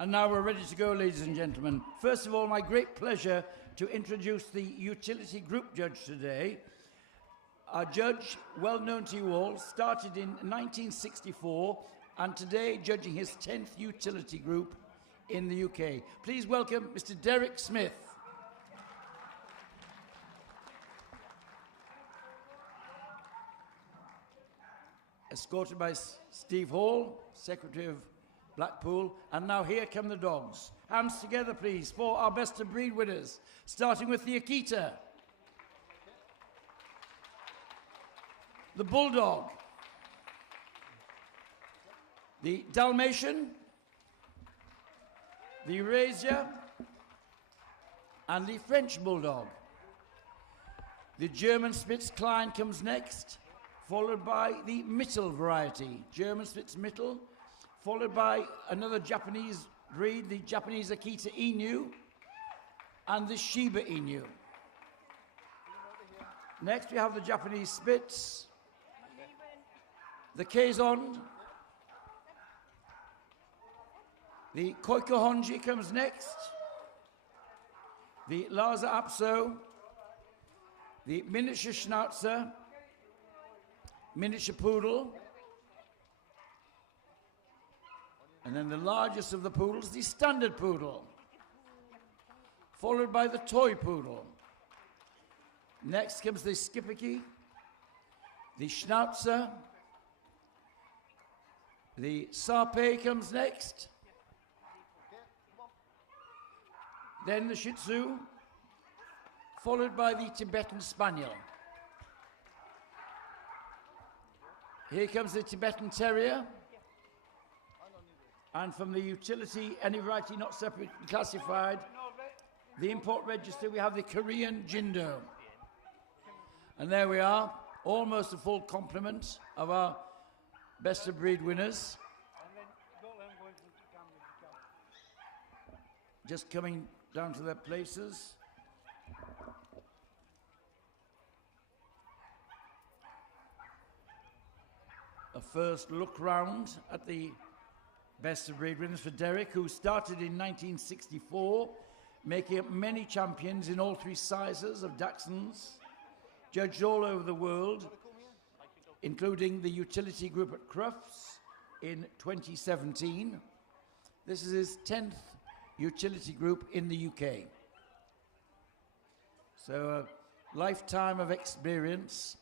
And now we're ready to go, ladies and gentlemen. First of all, my great pleasure to introduce the utility group judge today. Our judge, well known to you all, started in 1964 and today judging his 10th utility group in the UK. Please welcome Mr. Derek Smith. Escorted by Steve Hall, Secretary of Blackpool, and now here come the dogs. Hands together, please, for our best of breed winners, starting with the Akita, the Bulldog, the Dalmatian, the Eurasia, and the French Bulldog. The German Spitz Klein comes next, followed by the Mittel variety, German Spitz Mittel, followed by another Japanese breed, the Japanese Akita Inu, and the Shiba Inu. Next we have the Japanese Spitz, the Keizon, the Koikohonji comes next, the Lhasa Apso, the miniature Schnauzer, miniature Poodle, and then the largest of the poodles, the Standard Poodle, followed by the Toy Poodle. Next comes the Schipperke, the Schnauzer, the Sarpe comes next, then the Shih Tzu, followed by the Tibetan Spaniel. Here comes the Tibetan Terrier, and from the utility, any variety not separately classified, the import register, we have the Korean Jindo. And there we are, almost a full complement of our best of breed winners. Just coming down to their places. A first look round at the best of breed winners for Derek, who started in 1964, making up many champions in all three sizes of Dachshunds, judged all over the world, including the utility group at Crufts in 2017. This is his 10th utility group in the UK. So a lifetime of experience.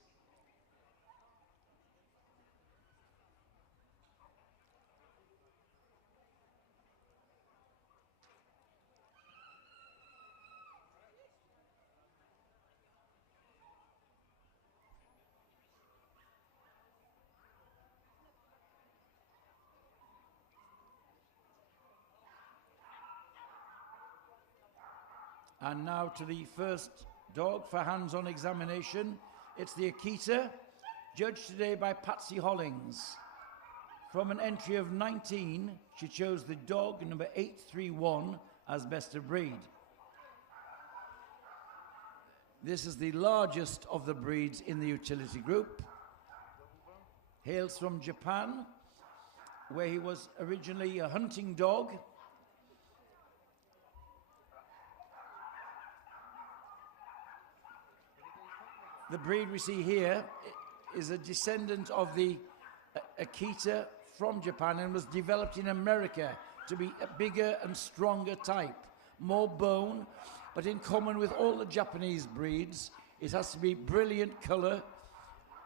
And now to the first dog for hands-on examination. It's the Akita, judged today by Patsy Hollings. From an entry of 19, she chose the dog number 831 as best of breed. This is the largest of the breeds in the utility group. Hails from Japan, where he was originally a hunting dog. The breed we see here is a descendant of the Akita from Japan and was developed in America to be a bigger and stronger type, more bone, but in common with all the Japanese breeds, it has to be brilliant color,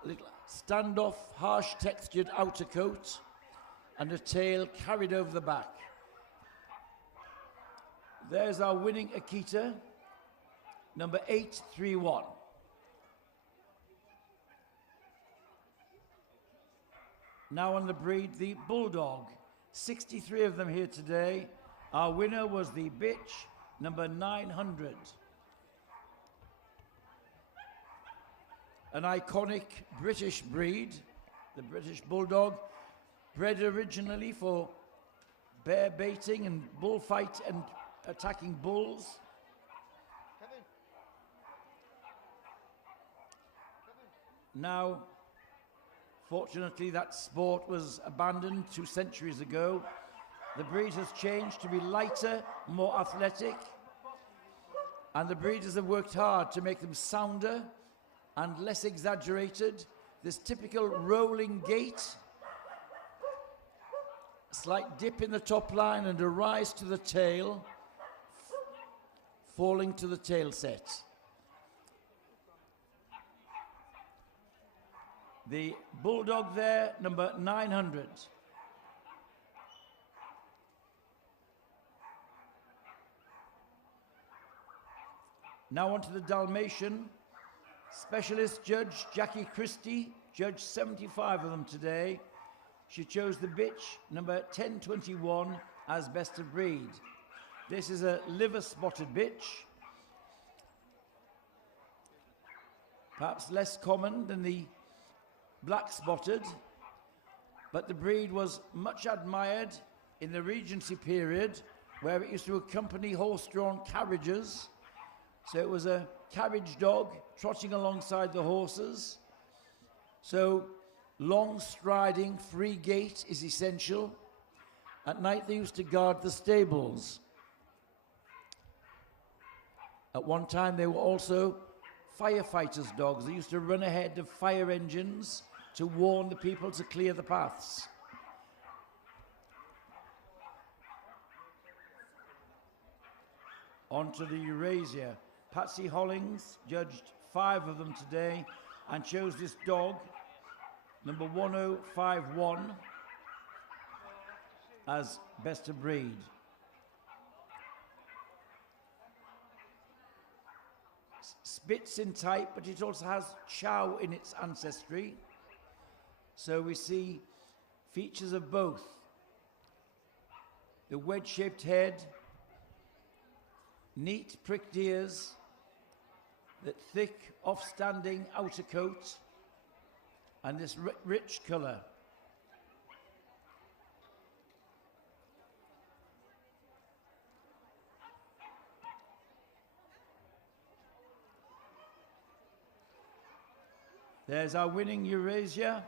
a little standoff, harsh textured outer coat, and a tail carried over the back. There's our winning Akita, number 831. Now on the breed, the Bulldog. 63 of them here today. Our winner was the bitch, number 900. An iconic British breed, the British Bulldog, bred originally for bear baiting and bullfight and attacking bulls. Now, fortunately, that sport was abandoned 2 centuries ago, The breed has changed to be lighter, more athletic, and the breeders have worked hard to make them sounder and less exaggerated. This typical rolling gait, a slight dip in the top line and a rise to the tail, falling to the tail set. The bulldog there, number 900. Now on to the Dalmatian. Specialist judge Jackie Christie judged 75 of them today. She chose the bitch, number 1021, as best of breed. This is a liver-spotted bitch, perhaps less common than the black-spotted, but the breed was much admired in the Regency period, where it used to accompany horse-drawn carriages. So it was a carriage dog trotting alongside the horses. So long striding, free gait is essential. At night they used to guard the stables. At one time they were also firefighters' dogs. They used to run ahead of fire engines to warn the people to clear the paths. On to the Eurasia. Patsy Hollings judged 5 of them today and chose this dog, number 1051, as best of breed. Spitz in type, but it also has Chow in its ancestry. So we see features of both. The wedge-shaped head, neat pricked ears, that thick, off-standing outer coat, and this rich colour. There's our winning Eurasia,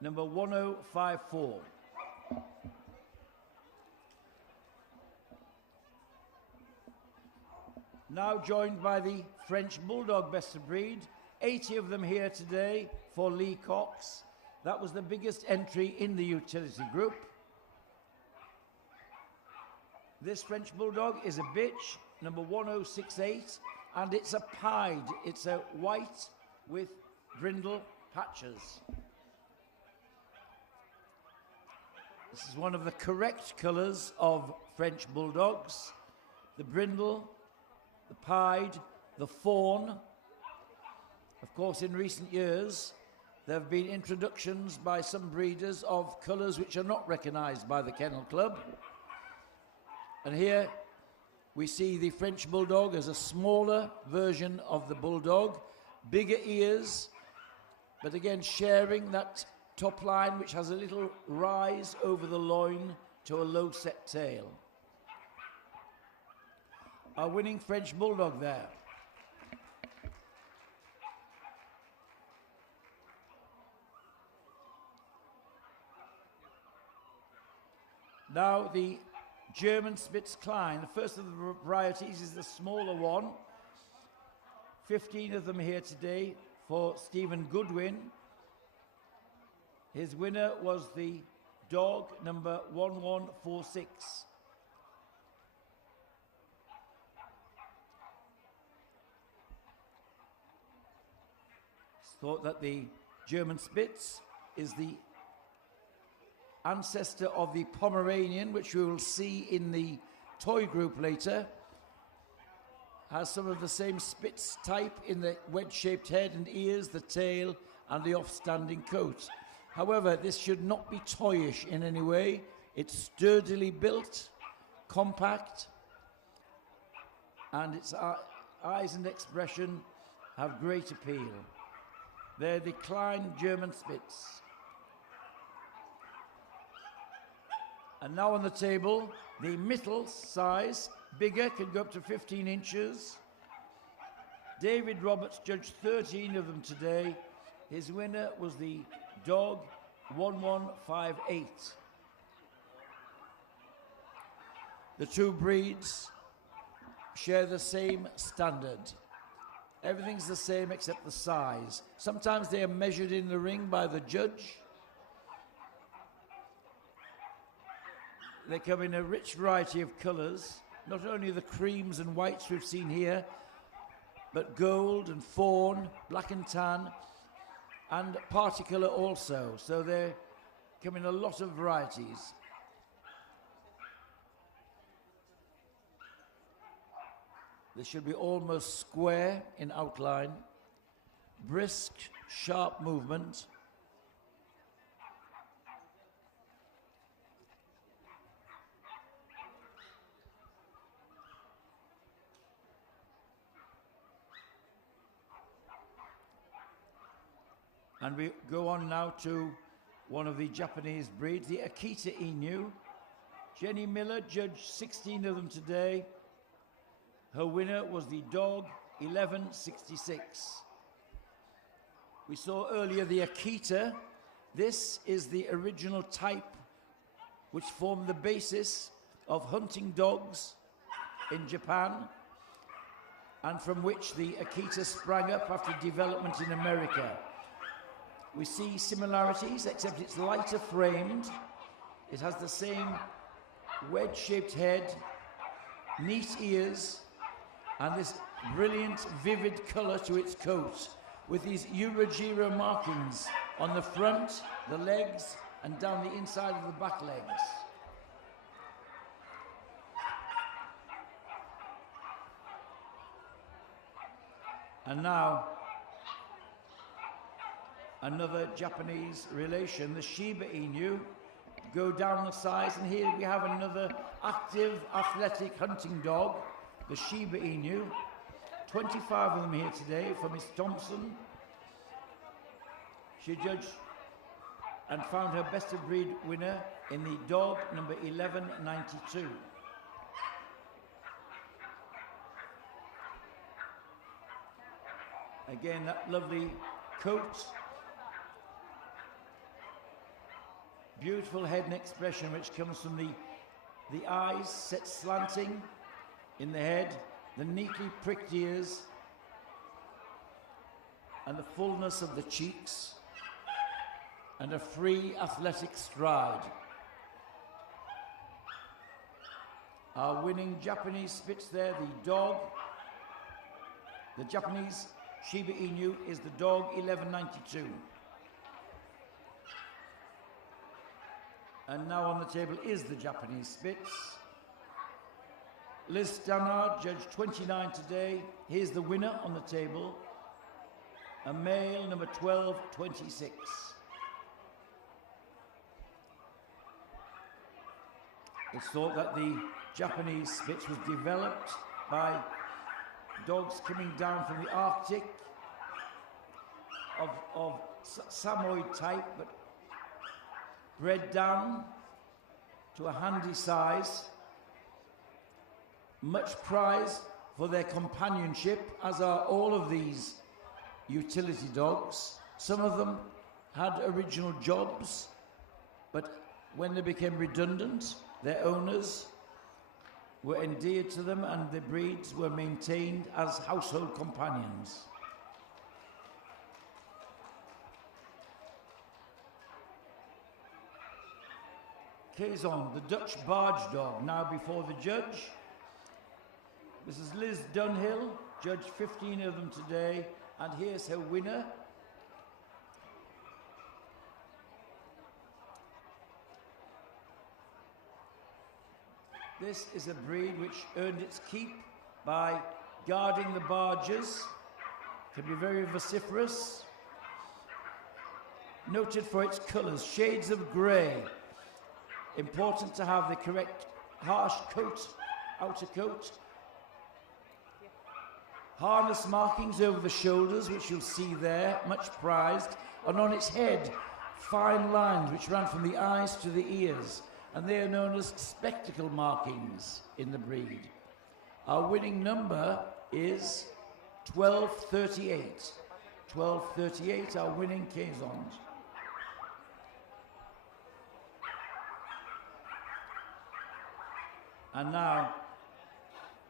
number 1054. Now joined by the French Bulldog best of breed, 80 of them here today for Lee Cox. That was the biggest entry in the utility group. This French Bulldog is a bitch, number 1068, and it's a pied. It's a white with brindle patches. This is one of the correct colours of French Bulldogs. The brindle, the pied, the fawn. Of course, in recent years, there have been introductions by some breeders of colours which are not recognised by the Kennel Club. And here we see the French Bulldog as a smaller version of the Bulldog, bigger ears, but again sharing that top line which has a little rise over the loin to a low set tail. Our winning French Bulldog there. Now the German Spitz Klein. The first of the varieties is the smaller one. 15 of them here today for Stephen Goodwin. His winner was the dog number 1146. It's thought that the German Spitz is the ancestor of the Pomeranian, which we will see in the toy group later. Has some of the same Spitz type in the wedge-shaped head and ears, the tail, and the off-standing coat. However, this should not be toyish in any way. It's sturdily built, compact, and its eyes and expression have great appeal. They're the Klein German Spitz. And now on the table, the middle size, bigger, can go up to 15 inches. David Roberts judged 13 of them today. His winner was the dog 1158. The two breeds share the same standard. Everything's the same except the size. Sometimes they are measured in the ring by the judge. They come in a rich variety of colours, not only the creams and whites we've seen here, but gold and fawn, black and tan, and party colour also. So they come in a lot of varieties. They should be almost square in outline, brisk, sharp movement. And we go on now to one of the Japanese breeds, the Akita Inu. Jenny Miller judged 16 of them today. Her winner was the dog 1166. We saw earlier the Akita. This is the original type which formed the basis of hunting dogs in Japan, and from which the Akita sprang up after development in America. We see similarities, except it's lighter framed. It has the same wedge-shaped head, neat ears, and this brilliant, vivid colour to its coat, with these Urajiro markings on the front, the legs, and down the inside of the back legs. And now, another Japanese relation, the Shiba Inu, go down the size, and here we have another active, athletic hunting dog, the Shiba Inu. 25 of them here today for Miss Thompson. She judged and found her best of breed winner in the dog number 1192. Again, that lovely coat. Beautiful head and expression which comes from the eyes set slanting in the head, the neatly pricked ears, and the fullness of the cheeks, and a free athletic stride. Our winning Japanese Spitz there, the dog. The Japanese Shiba Inu is the dog 1192. And now on the table is the Japanese Spitz. Liz Stannard judged 29 today. Here's the winner on the table, a male number 1226. It's thought that the Japanese Spitz was developed by dogs coming down from the Arctic of Samoyed type, but bred down to a handy size, much prized for their companionship, as are all of these utility dogs. Some of them had original jobs, but when they became redundant, their owners were endeared to them and the breeds were maintained as household companions. Quezon, the Dutch barge dog, now before the judge. This is Liz Dunhill, judged 15 of them today, and here's her winner. This is a breed which earned its keep by guarding the barges, can be very vociferous, noted for its colours, shades of grey. Important to have the correct harsh coat, outer coat. Harness markings over the shoulders, which you'll see there, much prized. And on its head, fine lines which ran from the eyes to the ears. And they are known as spectacle markings in the breed. Our winning number is 1238. 1238, our winning Quezons. And now,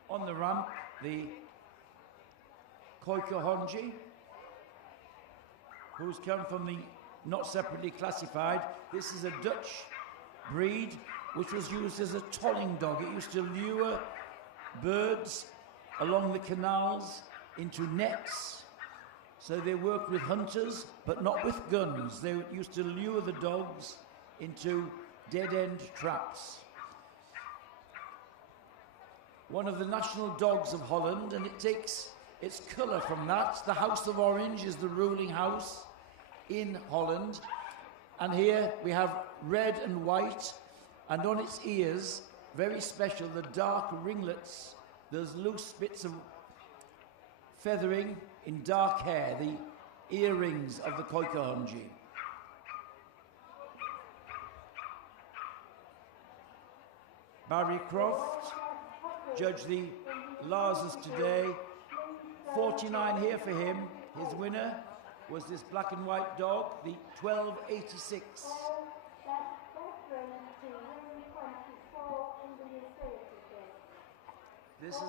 on the ramp, the Koikahonji, who's come from the not separately classified. This is a Dutch breed which was used as a tolling dog. It used to lure birds along the canals into nets. So they worked with hunters, but not with guns. They used to lure the dogs into dead-end traps. One of the national dogs of Holland, and it takes its colour from that. The House of Orange is the ruling house in Holland. And here we have red and white, and on its ears, very special, the dark ringlets, those loose bits of feathering in dark hair, the earrings of the Koikahonji. Barry Croft judged the Lars's today. 49 here for him. His winner was this black and white dog, the 1286. This is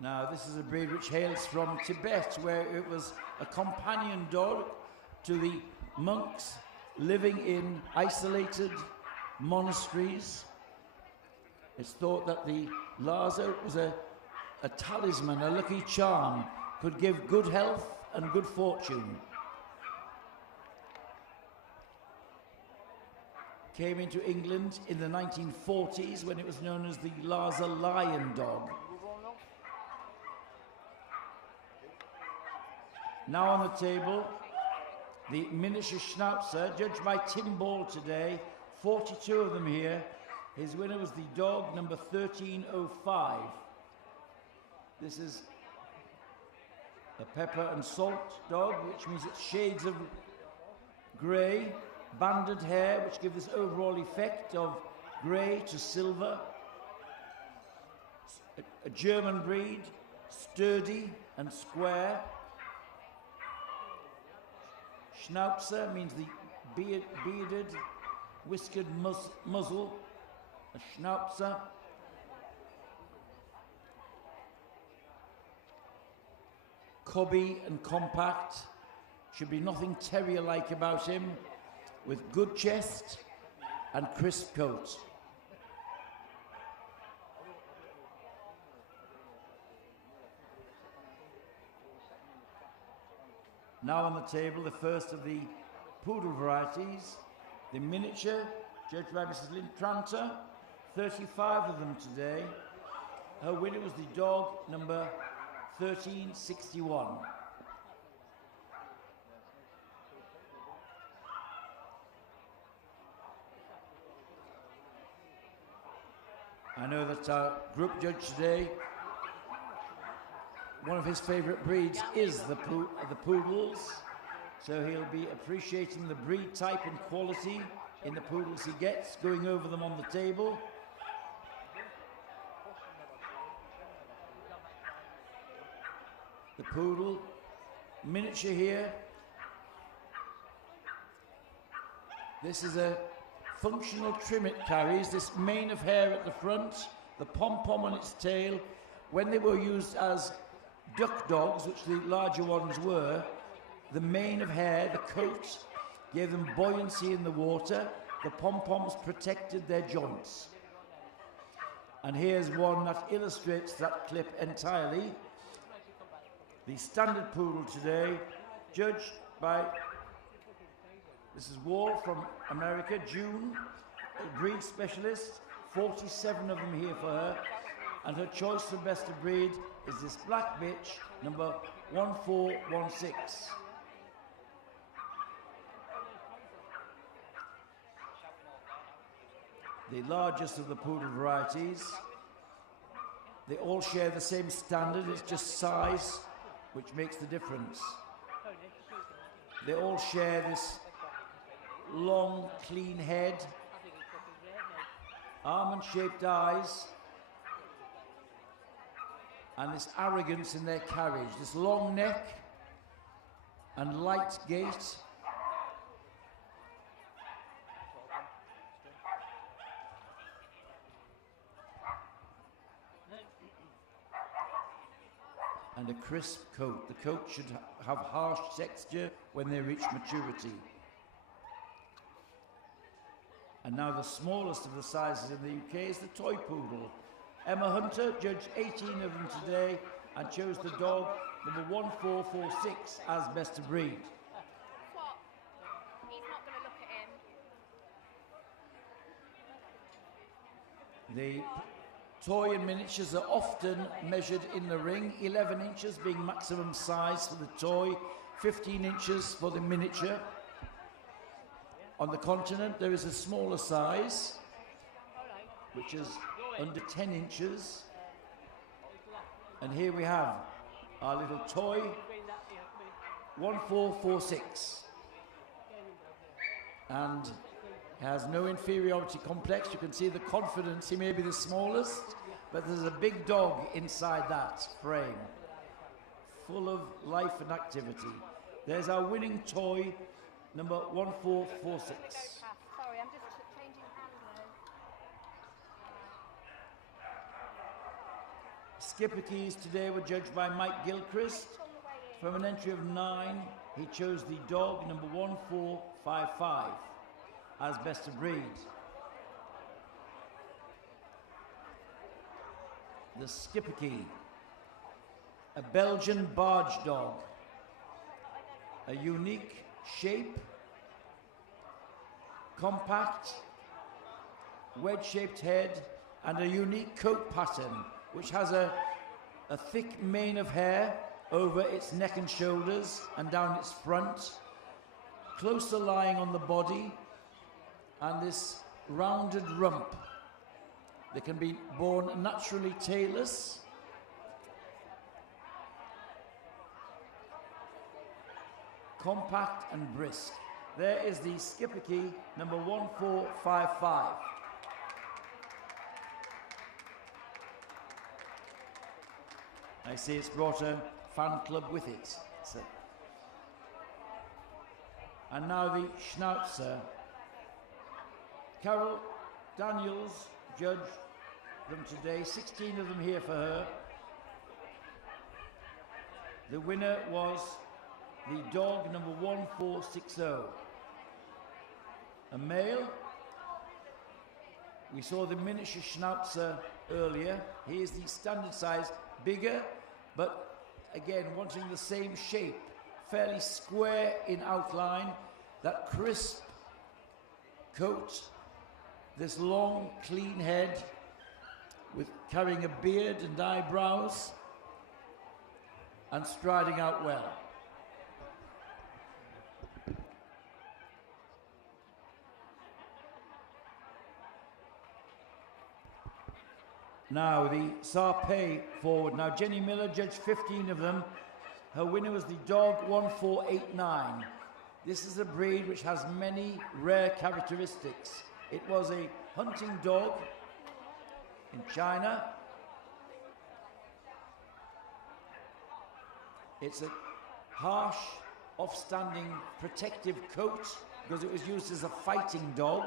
now, this is a breed which hails from Tibet, where it was a companion dog to the monks living in isolated monasteries. It's thought that the Lhasa was a talisman, a lucky charm, could give good health and good fortune. Came into England in the 1940s when it was known as the Lhasa lion dog. Now on the table, the miniature Schnauzer, judged by Tim Ball today, 42 of them here. His winner was the dog number 1305. This is a pepper and salt dog, which means it's shades of grey, banded hair, which give this overall effect of grey to silver. A German breed, sturdy and square. Schnauzer means the bearded, whiskered muzzle, a Schnauzer. Cubby and compact, should be nothing terrier-like about him, with good chest and crisp coat. Now on the table, the first of the poodle varieties, the miniature, judged by Mrs. Lynn Tranter, 35 of them today. Her winner was the dog number 1361. I know that our group judge today, one of his favourite breeds is the poodles, so he'll be appreciating the breed type and quality in the poodles he gets, going over them on the table. The poodle, miniature here. This is a functional trim it carries, this mane of hair at the front, the pom-pom on its tail. When they were used as duck dogs, which the larger ones were, the mane of hair, the coat, gave them buoyancy in the water. The pom-poms protected their joints. And here's one that illustrates that clip entirely. The standard poodle today, judged by Mrs. Wall from America, June, a breed specialist, 47 of them here for her, and her choice for best of breed is this black bitch, number 1416. The largest of the poodle varieties. They all share the same standard, it's just size which makes the difference. They all share this long, clean head, almond-shaped eyes, and this arrogance in their carriage, this long neck and light gait. And a crisp coat. The coat should have harsh texture when they reach maturity. And now the smallest of the sizes in the UK is the toy poodle. Emma Hunter judged 18 of them today and chose the dog number 1446 as best of breed. What? He's not going to look at him. The toy and miniatures are often measured in the ring, 11 inches being maximum size for the toy, 15 inches for the miniature. On the continent, there is a smaller size, which is under 10 inches. And here we have our little toy, 1446. And has no inferiority complex. You can see the confidence. He may be the smallest, but there's a big dog inside that frame, full of life and activity. There's our winning toy, number 1446. Sorry, I'm just changing hands now. Skipper keys today were judged by Mike Gilchrist. From an entry of 9, he chose the dog, number 1455, as best of breed. The skipper key, a Belgian barge dog, a unique shape, compact, wedge-shaped head, and a unique coat pattern, which has a thick mane of hair over its neck and shoulders and down its front, closer lying on the body, and this rounded rump. They can be born naturally tailless, compact and brisk. There is the skipper key, number 1455. I see it's brought a fan club with it. And now the Schnauzer. Carol Daniels judged them today, 16 of them here for her. The winner was the dog number 1460. A male. We saw the miniature Schnauzer earlier. He is the standard size, bigger, but again wanting the same shape, fairly square in outline, that crisp coat, this long clean head with carrying a beard and eyebrows and striding out well. Now the Sarpé forward. Now Jenny Miller judged 15 of them. Her winner was the dog 1489. This is a breed which has many rare characteristics. It was a hunting dog in China. It's a harsh, offstanding, protective coat because it was used as a fighting dog.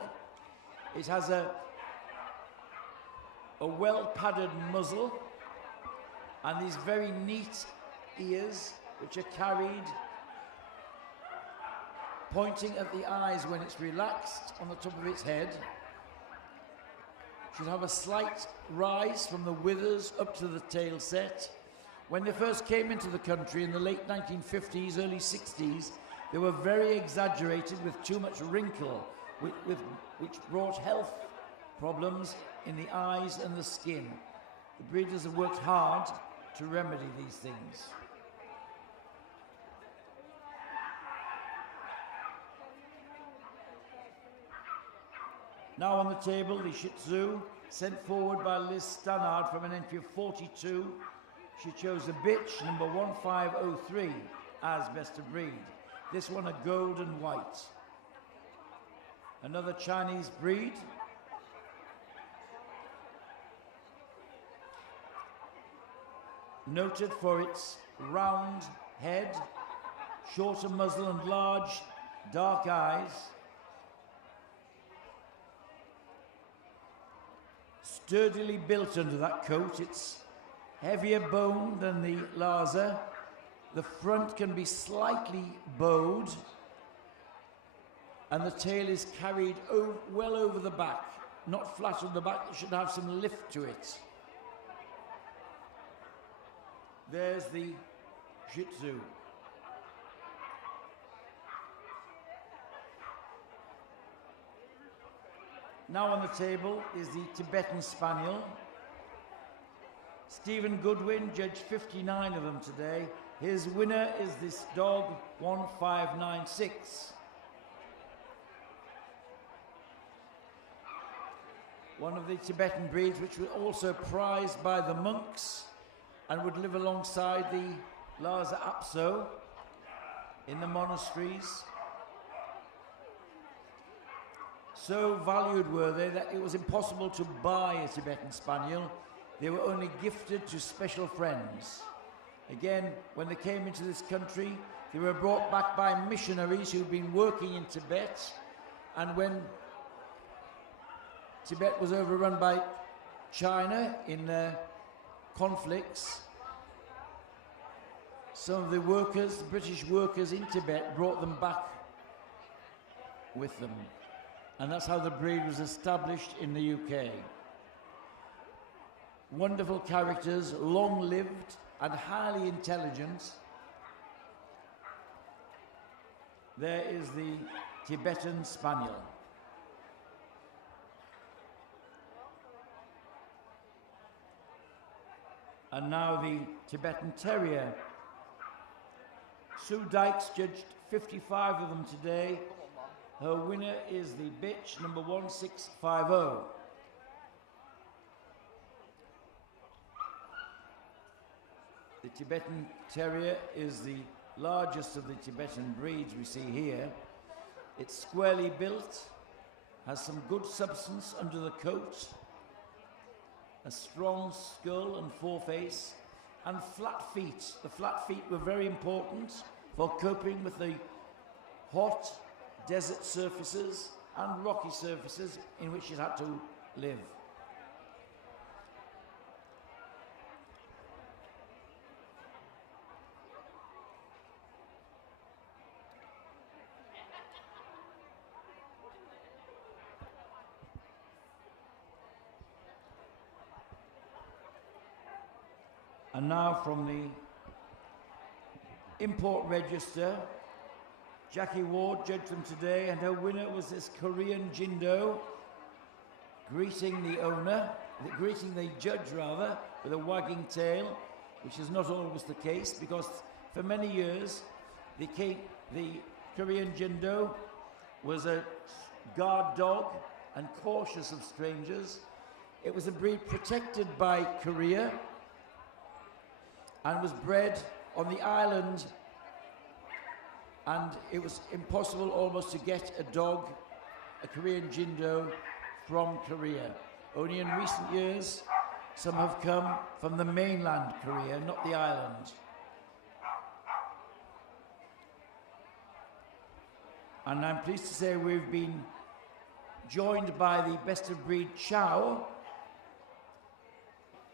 It has a well-padded muzzle and these very neat ears which are carried pointing at the eyes when it's relaxed on the top of its head. Should have a slight rise from the withers up to the tail set. When they first came into the country in the late 1950s, early 60s, they were very exaggerated with too much wrinkle, which brought health problems in the eyes and the skin. The breeders have worked hard to remedy these things. Now on the table, the Shih Tzu, sent forward by Liz Stannard from an entry of 42. She chose a bitch, number 1503, as best of breed. This one a gold and white. Another Chinese breed. Noted for its round head, shorter muzzle and large dark eyes. Sturdily built under that coat. It's heavier bone than the Lhasa. The front can be slightly bowed, and the tail is carried well over the back, not flat on the back. It should have some lift to it. There's the Shih Tzu. Now on the table is the Tibetan Spaniel. Stephen Goodwin judged 59 of them today. His winner is this dog, 1596. One of the Tibetan breeds which were also prized by the monks and would live alongside the Lhasa Apso in the monasteries. So valued were they that it was impossible to buy a Tibetan Spaniel. They were only gifted to special friends. Again, when they came into this country, they were brought back by missionaries who'd been working in Tibet, and when Tibet was overrun by China in conflicts, some of the workers, the British workers in Tibet, brought them back with them. And that's how the breed was established in the UK. Wonderful characters, long-lived and highly intelligent. There is the Tibetan Spaniel. And now the Tibetan Terrier. Sue Dykes judged 55 of them today. Her winner is the bitch, number 1650. The Tibetan Terrier is the largest of the Tibetan breeds we see here. It's squarely built, has some good substance under the coat, a strong skull and foreface, and flat feet. The flat feet were very important for coping with the hot desert surfaces and rocky surfaces in which it had to live. And now from the import register, Jackie Ward judged them today, and her winner was this Korean Jindo, greeting the judge rather, with a wagging tail, which is not always the case, because for many years the Korean Jindo was a guard dog and cautious of strangers. It was a breed protected by Korea and was bred on the island, and it was impossible almost to get a dog, a Korean Jindo, from Korea. Only in recent years, some have come from the mainland Korea, not the island. And I'm pleased to say we've been joined by the best of breed Chow,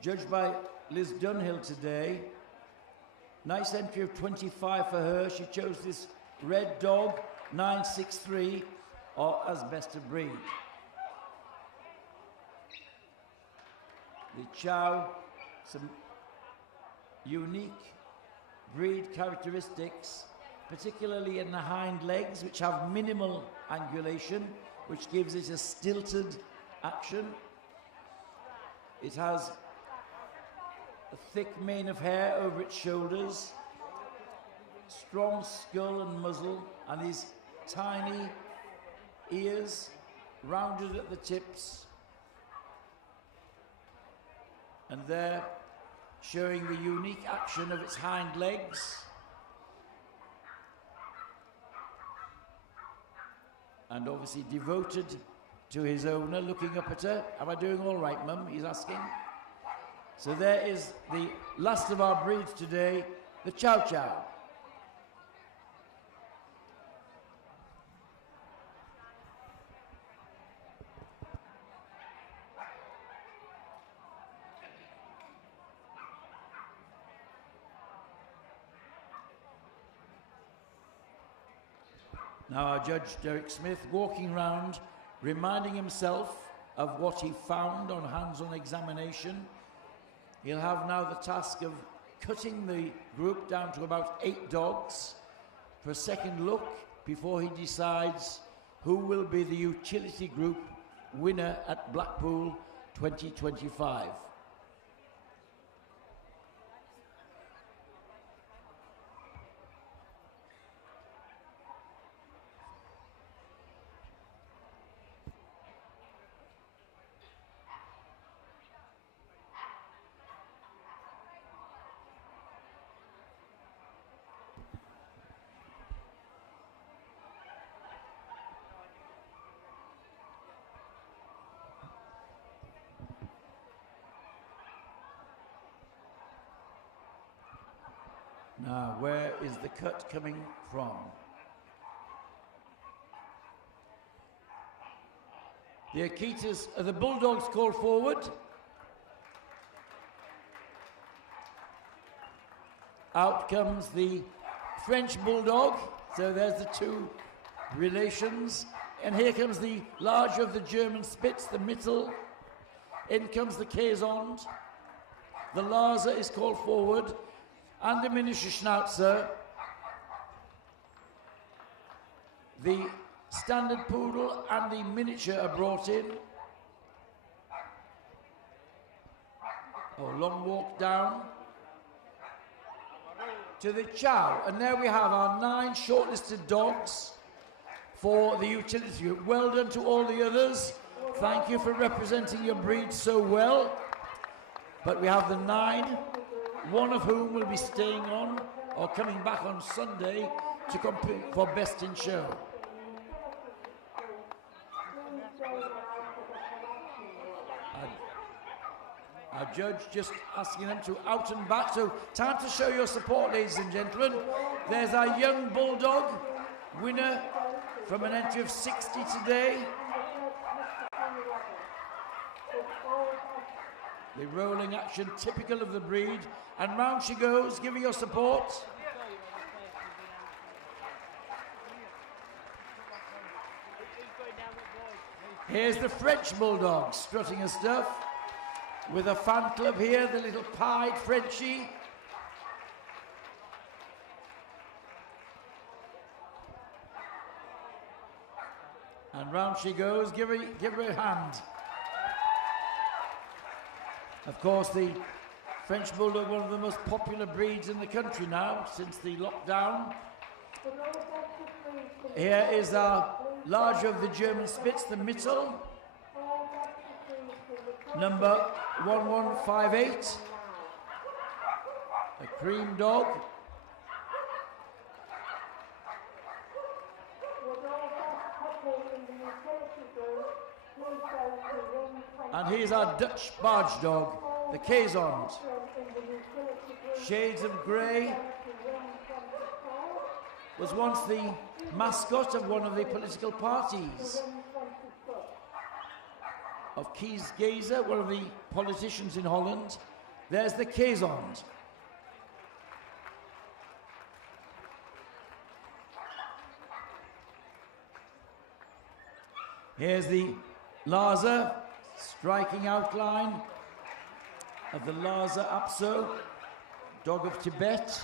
judged by Liz Dunhill today. Nice entry of 25 for her. She chose this red dog, 963, as best of breed. The Chow, some unique breed characteristics, particularly in the hind legs, which have minimal angulation, which gives it a stilted action. It has a thick mane of hair over its shoulders, strong skull and muzzle, and these tiny ears, rounded at the tips. And there, showing the unique action of its hind legs. and obviously devoted to his owner, looking up at her. Am I doing all right, Mum? He's asking. So there is the last of our breeds today, the Chow Chow. Now our judge, Derek Smith, walking round, reminding himself of what he found on hands-on examination. He'll have now the task of cutting the group down to about 8 dogs for a second look before he decides who will be the utility group winner at Blackpool 2025. Now, where is the cut coming from? The Akitas, the Bulldogs call forward. Out comes the French Bulldog. So there's the two relations. And here comes the larger of the German Spitz, the Mittel. In comes the Kaisond. The Larza is called forward. And the miniature Schnauzer, the standard poodle and the miniature are brought in. Oh, long walk down to the Chow. And there we have our 9 shortlisted dogs for the utility group. Well done to all the others. Thank you for representing your breed so well. But we have the 9. One of whom will be staying on or coming back on Sunday to compete for Best in Show. Our judge just asking them to out and back. So time to show your support, ladies and gentlemen. There's our young Bulldog, winner from an entry of 60 today. The rolling action, typical of the breed. And round she goes, giving your support. Here's the French Bulldog, strutting her stuff. With a fan club here, the little pied Frenchie. And round she goes, give her a hand. Of course, the French Bulldog, one of the most popular breeds in the country now, since the lockdown. Here is our larger of the German Spitz, the Mittel, number 1158, a cream dog. And here's our Dutch barge dog, the Kaisond. Shades of grey. Was once the mascot of one of the political parties. Of Kiesgezer, one of the politicians in Holland. There's the Kaisond. Here's the Larza, striking outline of the Larza Apso, dog of Tibet.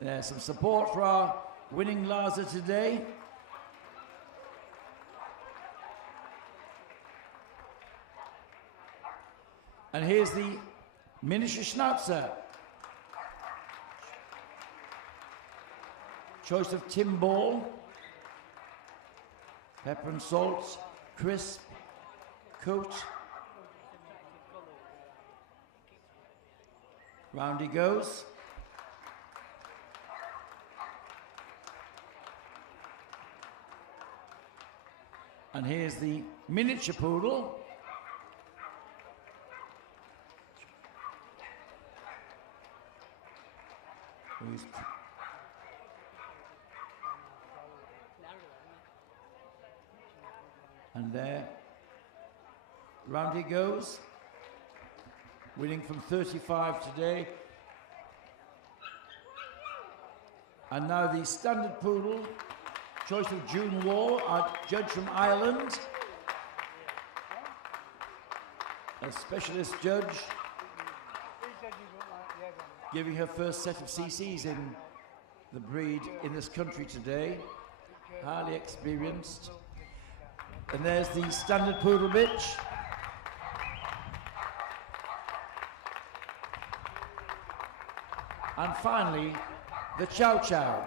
There's some support for our winning Larza today. And here's the miniature Schnauzer. Choice of Tim Ball. Pepper and salt, crisp, coat. Round he goes. And here's the miniature poodle. And there, round he goes, winning from 35 today. And now the standard poodle, choice of June Wall, our judge from Ireland, a specialist judge, giving her first set of CCs in the breed in this country today, highly experienced. And there's the standard poodle bitch. And finally, the Chow Chow,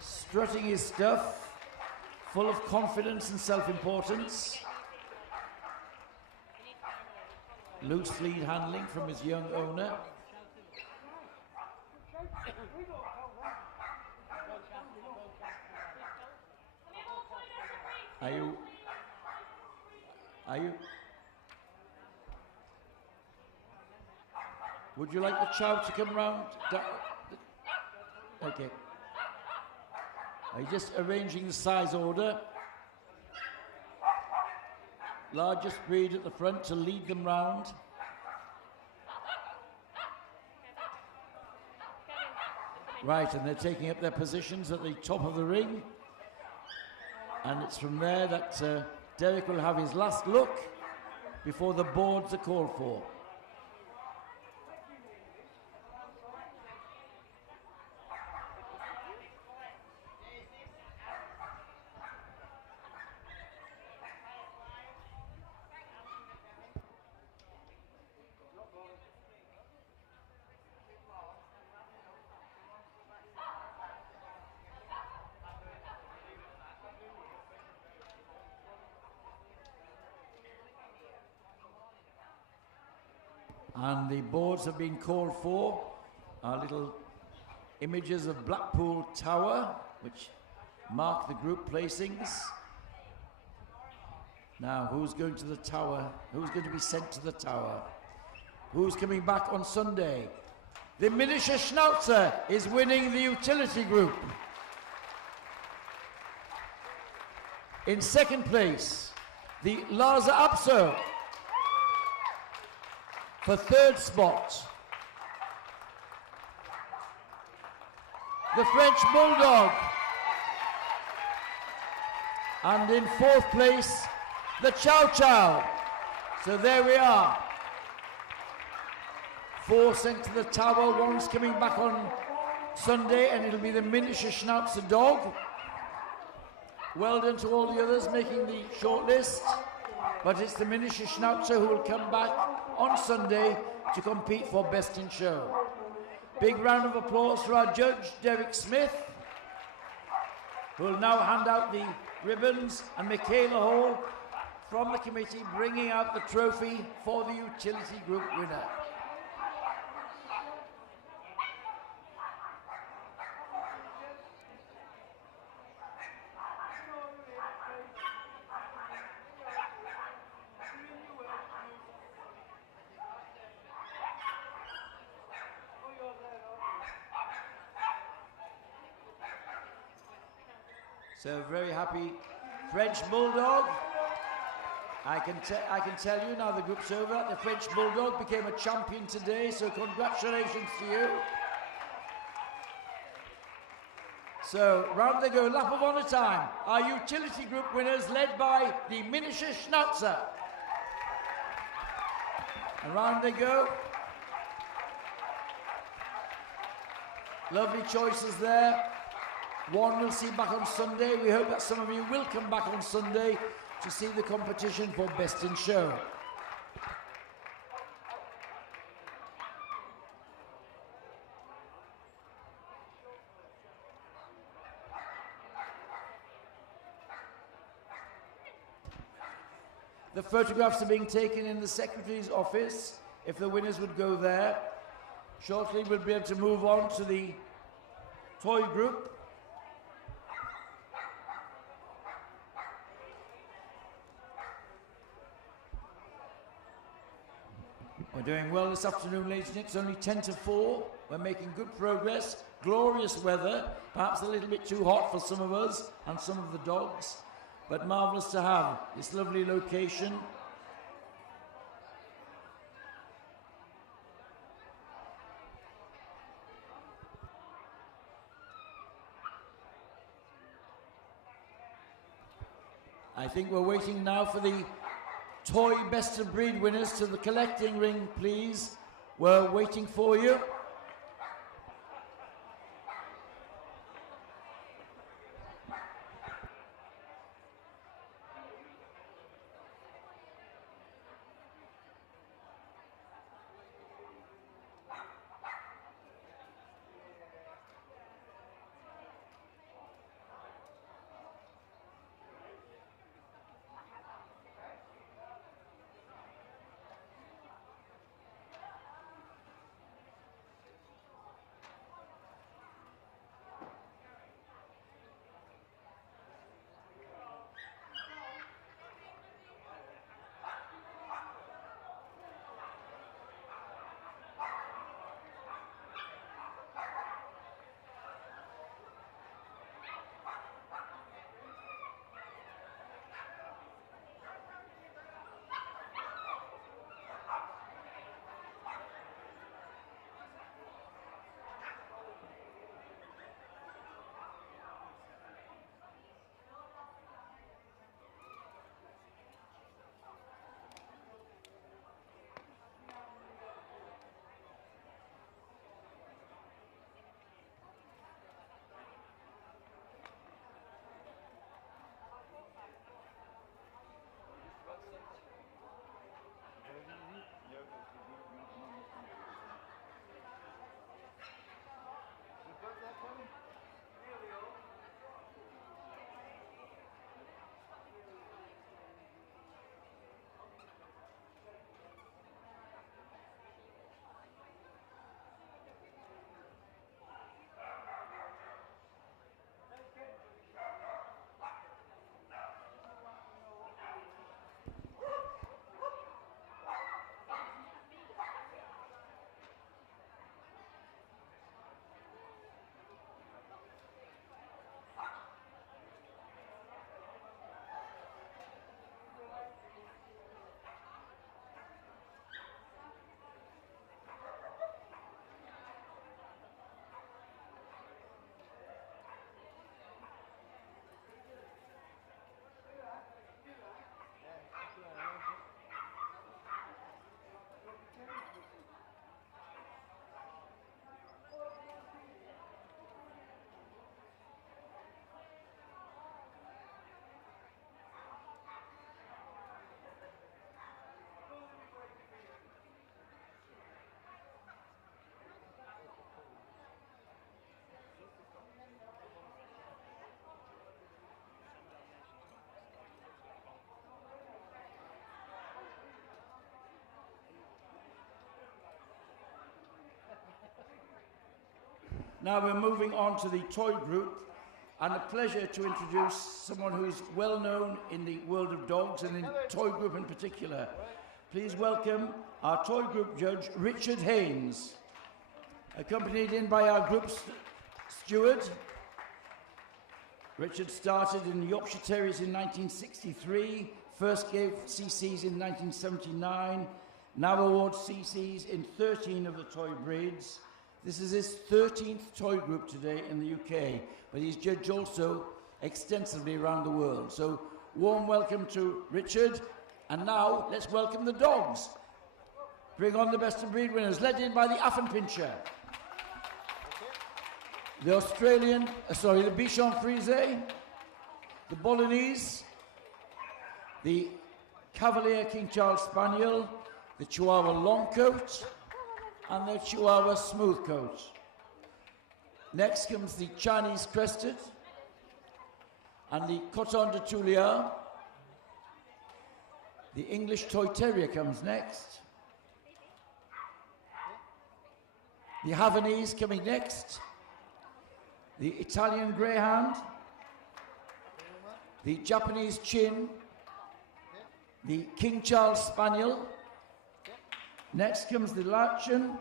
strutting his stuff, full of confidence and self-importance. Loose lead handling from his young owner. Are you? Would you like the Chow to come round? Okay. Are you just arranging the size order? Largest breed at the front to lead them round. Right, and they're taking up their positions at the top of the ring. And it's from there that Derek will have his last look before the boards are called for. And the boards have been called for. Our little images of Blackpool Tower, which mark the group placings. Now, who's going to the tower? Who's going to be sent to the tower? Who's coming back on Sunday? The miniature Schnauzer is winning the utility group. In second place, the Larza Apso. For third spot, the French Bulldog. And in fourth place, the Chow Chow. So there we are. 4 sent to the tower, 1's coming back on Sunday, and it'll be the miniature Schnauzer dog. Well done to all the others making the shortlist. But it's the miniature Schnauzer who will come back on Sunday to compete for Best in Show. Big round of applause for our judge, Derek Smith, who will now hand out the ribbons, and Michaela Hall from the committee bringing out the trophy for the utility group winner. So very happy French Bulldog. I can tell you now the group's over. The French Bulldog became a champion today, so congratulations to you. So round they go, lap of honour time. Our utility group winners led by the miniature Schnauzer. And round they go. Lovely choices there. One we'll see back on Sunday. We hope that some of you will come back on Sunday to see the competition for Best in Show. The photographs are being taken in the Secretary's office, if the winners would go there. Shortly we'll be able to move on to the toy group. We're doing well this afternoon, ladies and gents. It's only 10 to 4. We're making good progress. Glorious weather, perhaps a little bit too hot for some of us and some of the dogs, but marvellous to have this lovely location. I think we're waiting now for the toy best of breed winners to the collecting ring, please. We're waiting for you. Now we're moving on to the toy group, and a pleasure to introduce someone who's well known in the world of dogs and in toy group in particular. Please welcome our toy group judge, Richard Haynes, accompanied in by our group steward. Richard started in Yorkshire Terriers in 1963, first gave CCs in 1979, now awards CCs in 13 of the toy breeds. This is his 13th toy group today in the UK, but he's judged also extensively around the world. So warm welcome to Richard, and now let's welcome the dogs. Bring on the best of breed winners, led in by the Affenpinscher, the Australian, the Bichon Frise, the Bolognese, the Cavalier King Charles Spaniel, the Chihuahua Longcoat, and the Chihuahua Smoothcoat. Next comes the Chinese Crested, and the Coton de Tuileries. The English Toy Terrier comes next. The Havanese coming next. The Italian Greyhound. The Japanese Chin. The King Charles Spaniel. Next comes the Lachin.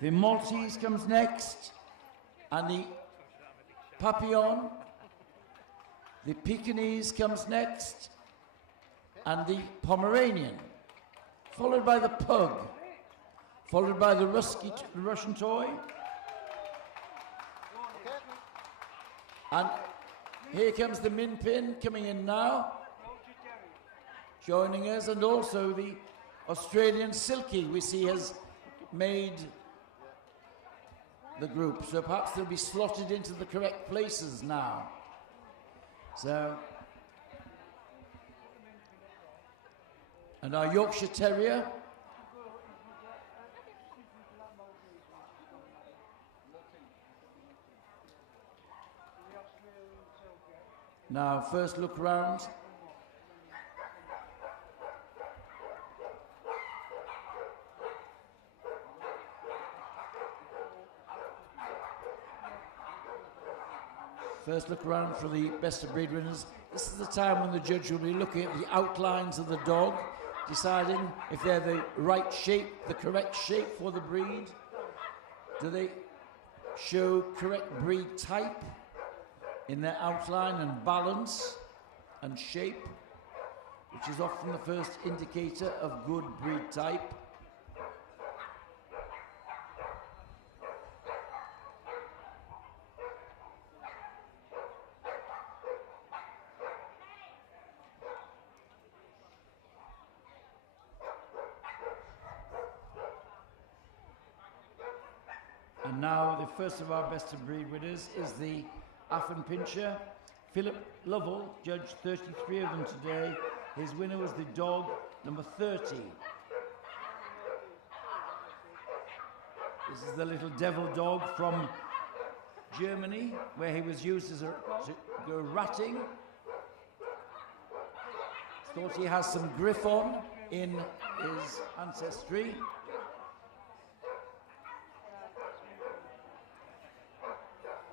The Maltese comes next. And the Papillon. The Pekingese comes next. And the Pomeranian. Followed by the Pug. Followed by the Russian Toy. And here comes the Min Pin coming in now. Joining us, and also the Australian Silky we see has made the group, so perhaps they'll be slotted into the correct places now. So, and our Yorkshire Terrier. Now, first look round. First look around for the best of breed winners. This is the time when the judge will be looking at the outlines of the dog, deciding if they're the right shape, the correct shape for the breed. Do they show correct breed type in their outline and balance and shape, which is often the first indicator of good breed type. And now the first of our best of breed winners is the Affenpinscher. Philip Lovell judged 33 of them today. His winner was the dog number 30. This is the little devil dog from Germany, where he was used as to go ratting. Thought he has some Griffon in his ancestry.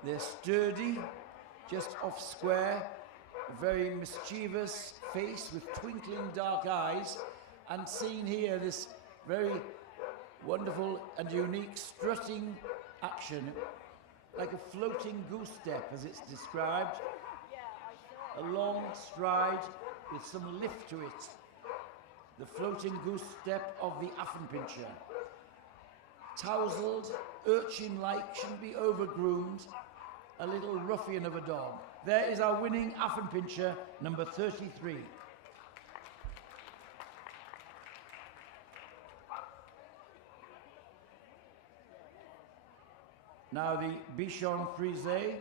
They're sturdy, just off square, a very mischievous face with twinkling dark eyes, and seen here this very wonderful and unique strutting action, like a floating goose step as it's described, a long stride with some lift to it, the floating goose step of the Affenpinscher. Tousled, urchin-like, shouldn't be over-groomed, a little ruffian of a dog. There is our winning Affenpinscher, number 33. Now the Bichon Frise.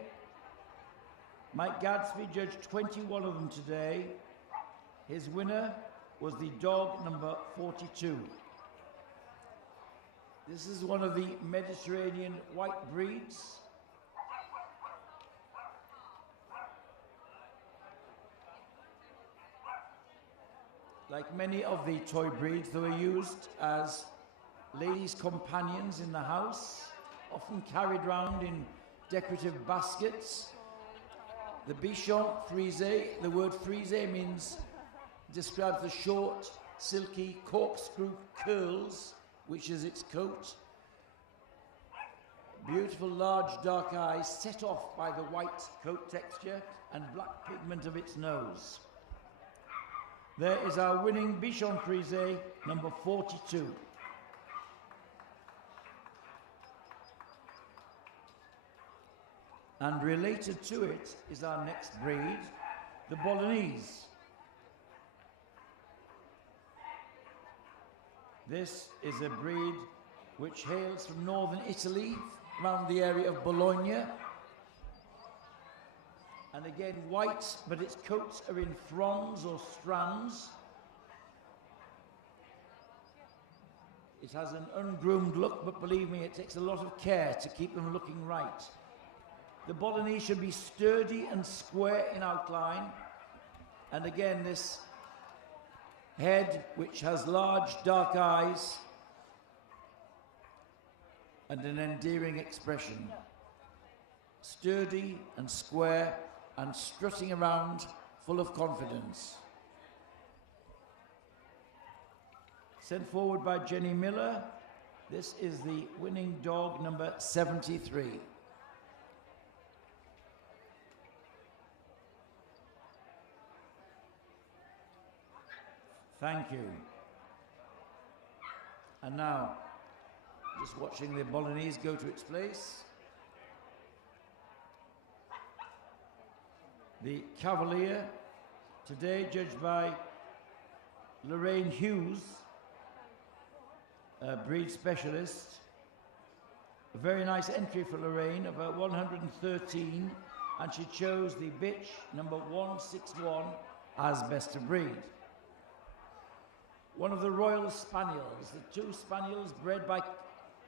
Mike Gadsby judged 21 of them today. His winner was the dog number 42. This is one of the Mediterranean white breeds. Like many of the toy breeds, they were used as ladies' companions in the house, often carried round in decorative baskets. The Bichon Frise, the word frise means, describes the short, silky, corkscrew curls, which is its coat. Beautiful large dark eyes set off by the white coat texture and black pigment of its nose. There is our winning Bichon Frise, number 42. And related to it is our next breed, the Bolognese. This is a breed which hails from northern Italy, around the area of Bologna. And again, white, but its coats are in fronds or strands. It has an ungroomed look, but believe me, it takes a lot of care to keep them looking right. The Bolognese should be sturdy and square in outline. And again, this head, which has large dark eyes and an endearing expression. Sturdy and square and strutting around full of confidence. Sent forward by Jenny Miller. This is the winning dog, number 73. Thank you. And now, just watching the Bolognese go to its place. The Cavalier, today judged by Lorraine Hughes, a breed specialist. A very nice entry for Lorraine, about 113, and she chose the bitch, number 161, as best of breed. One of the royal spaniels, the two spaniels bred by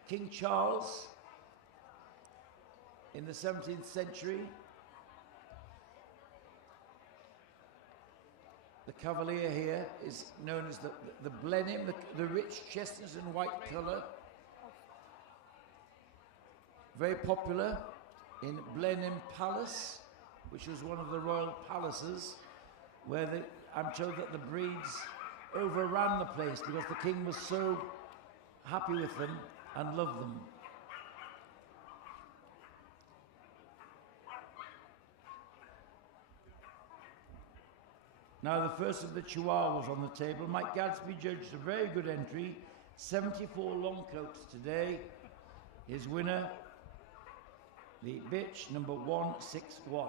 King Charles in the 17th century. The Cavalier here is known as the Blenheim, the rich chestnut and white colour. Very popular in Blenheim Palace, which was one of the royal palaces, where I'm told that the breeds overran the place because the king was so happy with them and loved them. Now the first of the Chihuahuas on the table. Mike Gadsby judged a very good entry, 74 long coats today. His winner, the bitch, number 161.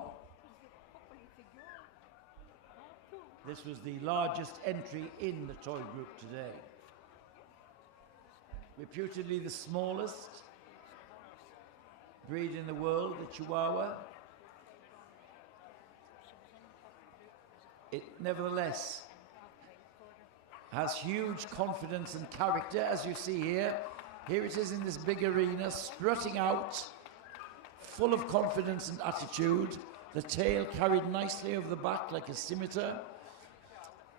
This was the largest entry in the toy group today. Reputedly the smallest breed in the world, the Chihuahua. It nevertheless has huge confidence and character, as you see here. Here it is in this big arena, strutting out, full of confidence and attitude. The tail carried nicely over the back like a scimitar.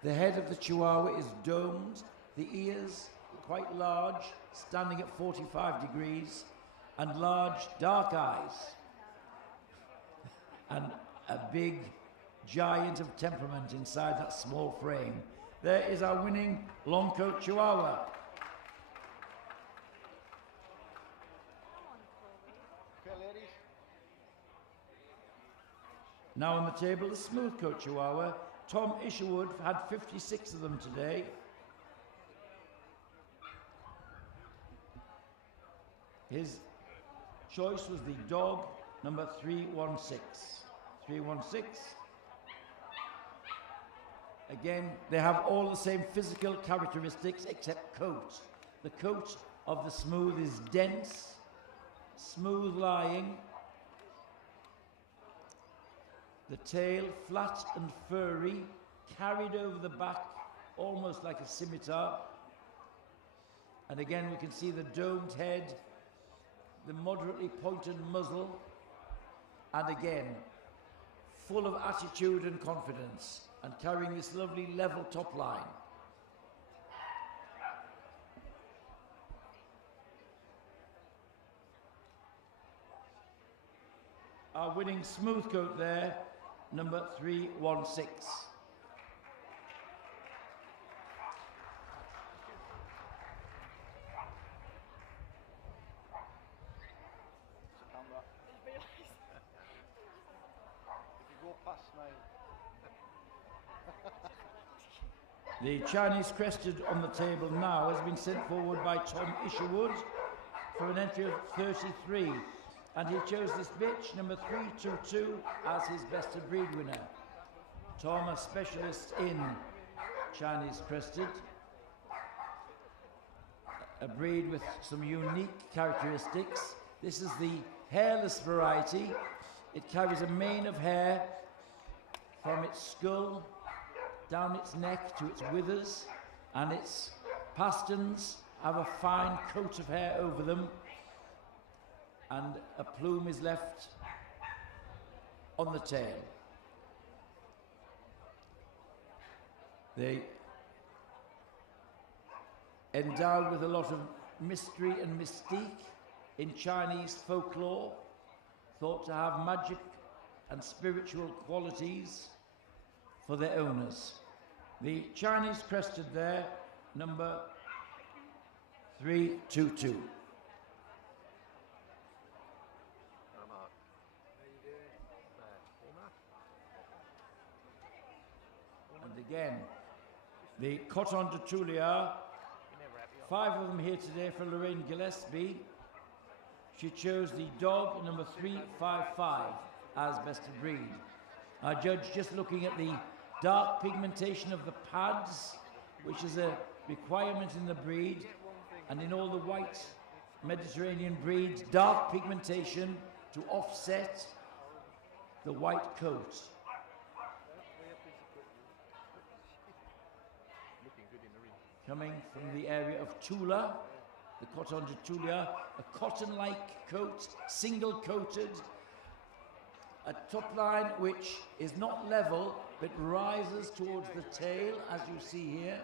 The head of the Chihuahua is domed, the ears quite large, standing at 45 degrees, and large dark eyes, and a big giant of temperament inside that small frame. There is our winning long coat Chihuahua. Now on the table, the smooth coat Chihuahua. Tom Isherwood had 56 of them today. His choice was the dog, number 316. 316. Again, they have all the same physical characteristics except coat. The coat of the smooth is dense, smooth lying. The tail flat and furry, carried over the back almost like a scimitar. And again we can see the domed head, the moderately pointed muzzle, and again full of attitude and confidence, and carrying this lovely level top line. Our winning smooth coat there, number 316. The Chinese crested on the table now has been sent forward by Tom Isherwood for an entry of 33. And he chose this bitch, number 322, as his best of breed winner. Tom, a specialist in Chinese crested, a breed with some unique characteristics. This is the hairless variety. It carries a mane of hair from its skull down its neck to its withers, and its pasterns have a fine coat of hair over them, and a plume is left on the tail. They endowed with a lot of mystery and mystique in Chinese folklore, thought to have magic and spiritual qualities for their owners. The Chinese crested there, number 3-2-2. And again, the Coton de Touliard, 5 of them here today for Lorraine Gillespie. She chose the dog number 355 as best of breed. Our judge just looking at the dark pigmentation of the pads, which is a requirement in the breed, and in all the white Mediterranean breeds, dark pigmentation to offset the white coat. Coming from the area of Tula, the Coton de Touliard, a cotton-like coat, single-coated, a top line which is not level but rises towards the tail, as you see here.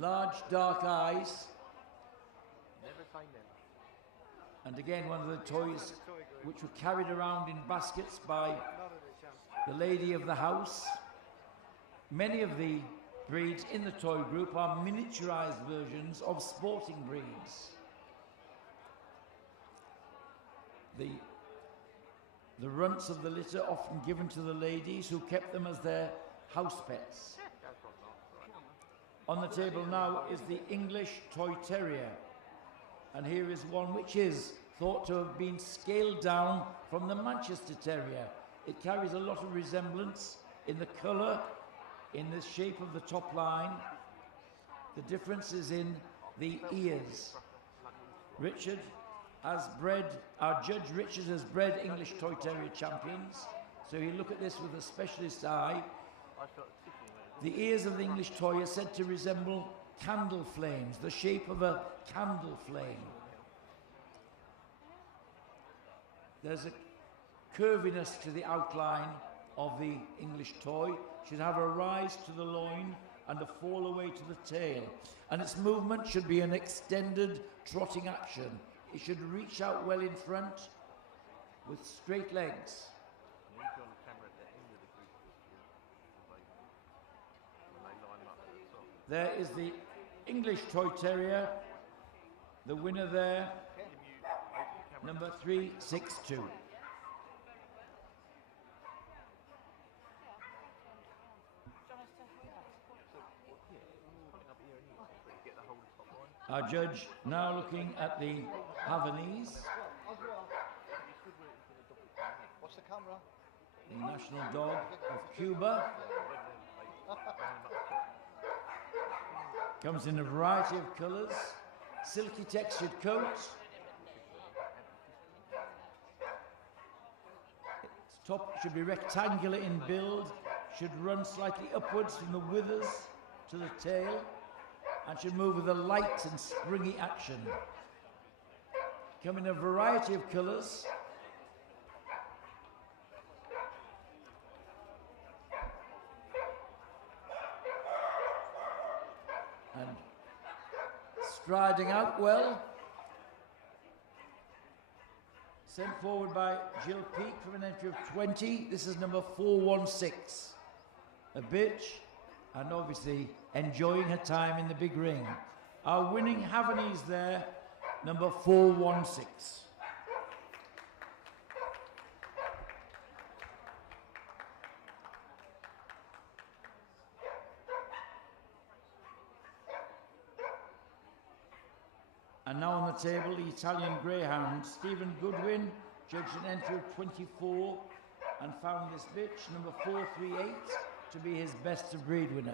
Large dark eyes. And again, one of the toys which were carried around in baskets by the lady of the house. Many of the breeds in the toy group are miniaturized versions of sporting breeds. The runts of the litter often given to the ladies who kept them as their house pets. On the table now is the English Toy Terrier, and here is one which is thought to have been scaled down from the Manchester Terrier. It carries a lot of resemblance in the colour, in the shape of the top line. The difference is in the ears. Richard has bred, our judge Richard has bred English Toy Terrier champions, so you look at this with a specialist eye. The ears of the English toy are said to resemble candle flames, the shape of a candle flame. There's a curviness to the outline of the English toy. Should have a rise to the loin and a fall away to the tail. And its movement should be an extended trotting action. It should reach out well in front with straight legs. There is the English Toy Terrier, the winner there, number 362. Our judge now looking at the Havanese, What's the camera? the national dog of Cuba. Comes in a variety of colours, silky textured coat. Its top should be rectangular in build, should run slightly upwards from the withers to the tail, and should move with a light and springy action. Come in a variety of colours. And striding out well. Sent forward by Jill Peake from an entry of 20. This is number 416. A bitch, and obviously enjoying her time in the big ring. Our winning Havanese there, number 416. And now on the table, the Italian Greyhound, Stephen Goodwin, judged an entry of 24 and found this bitch, number 438, to be his best of breed winner.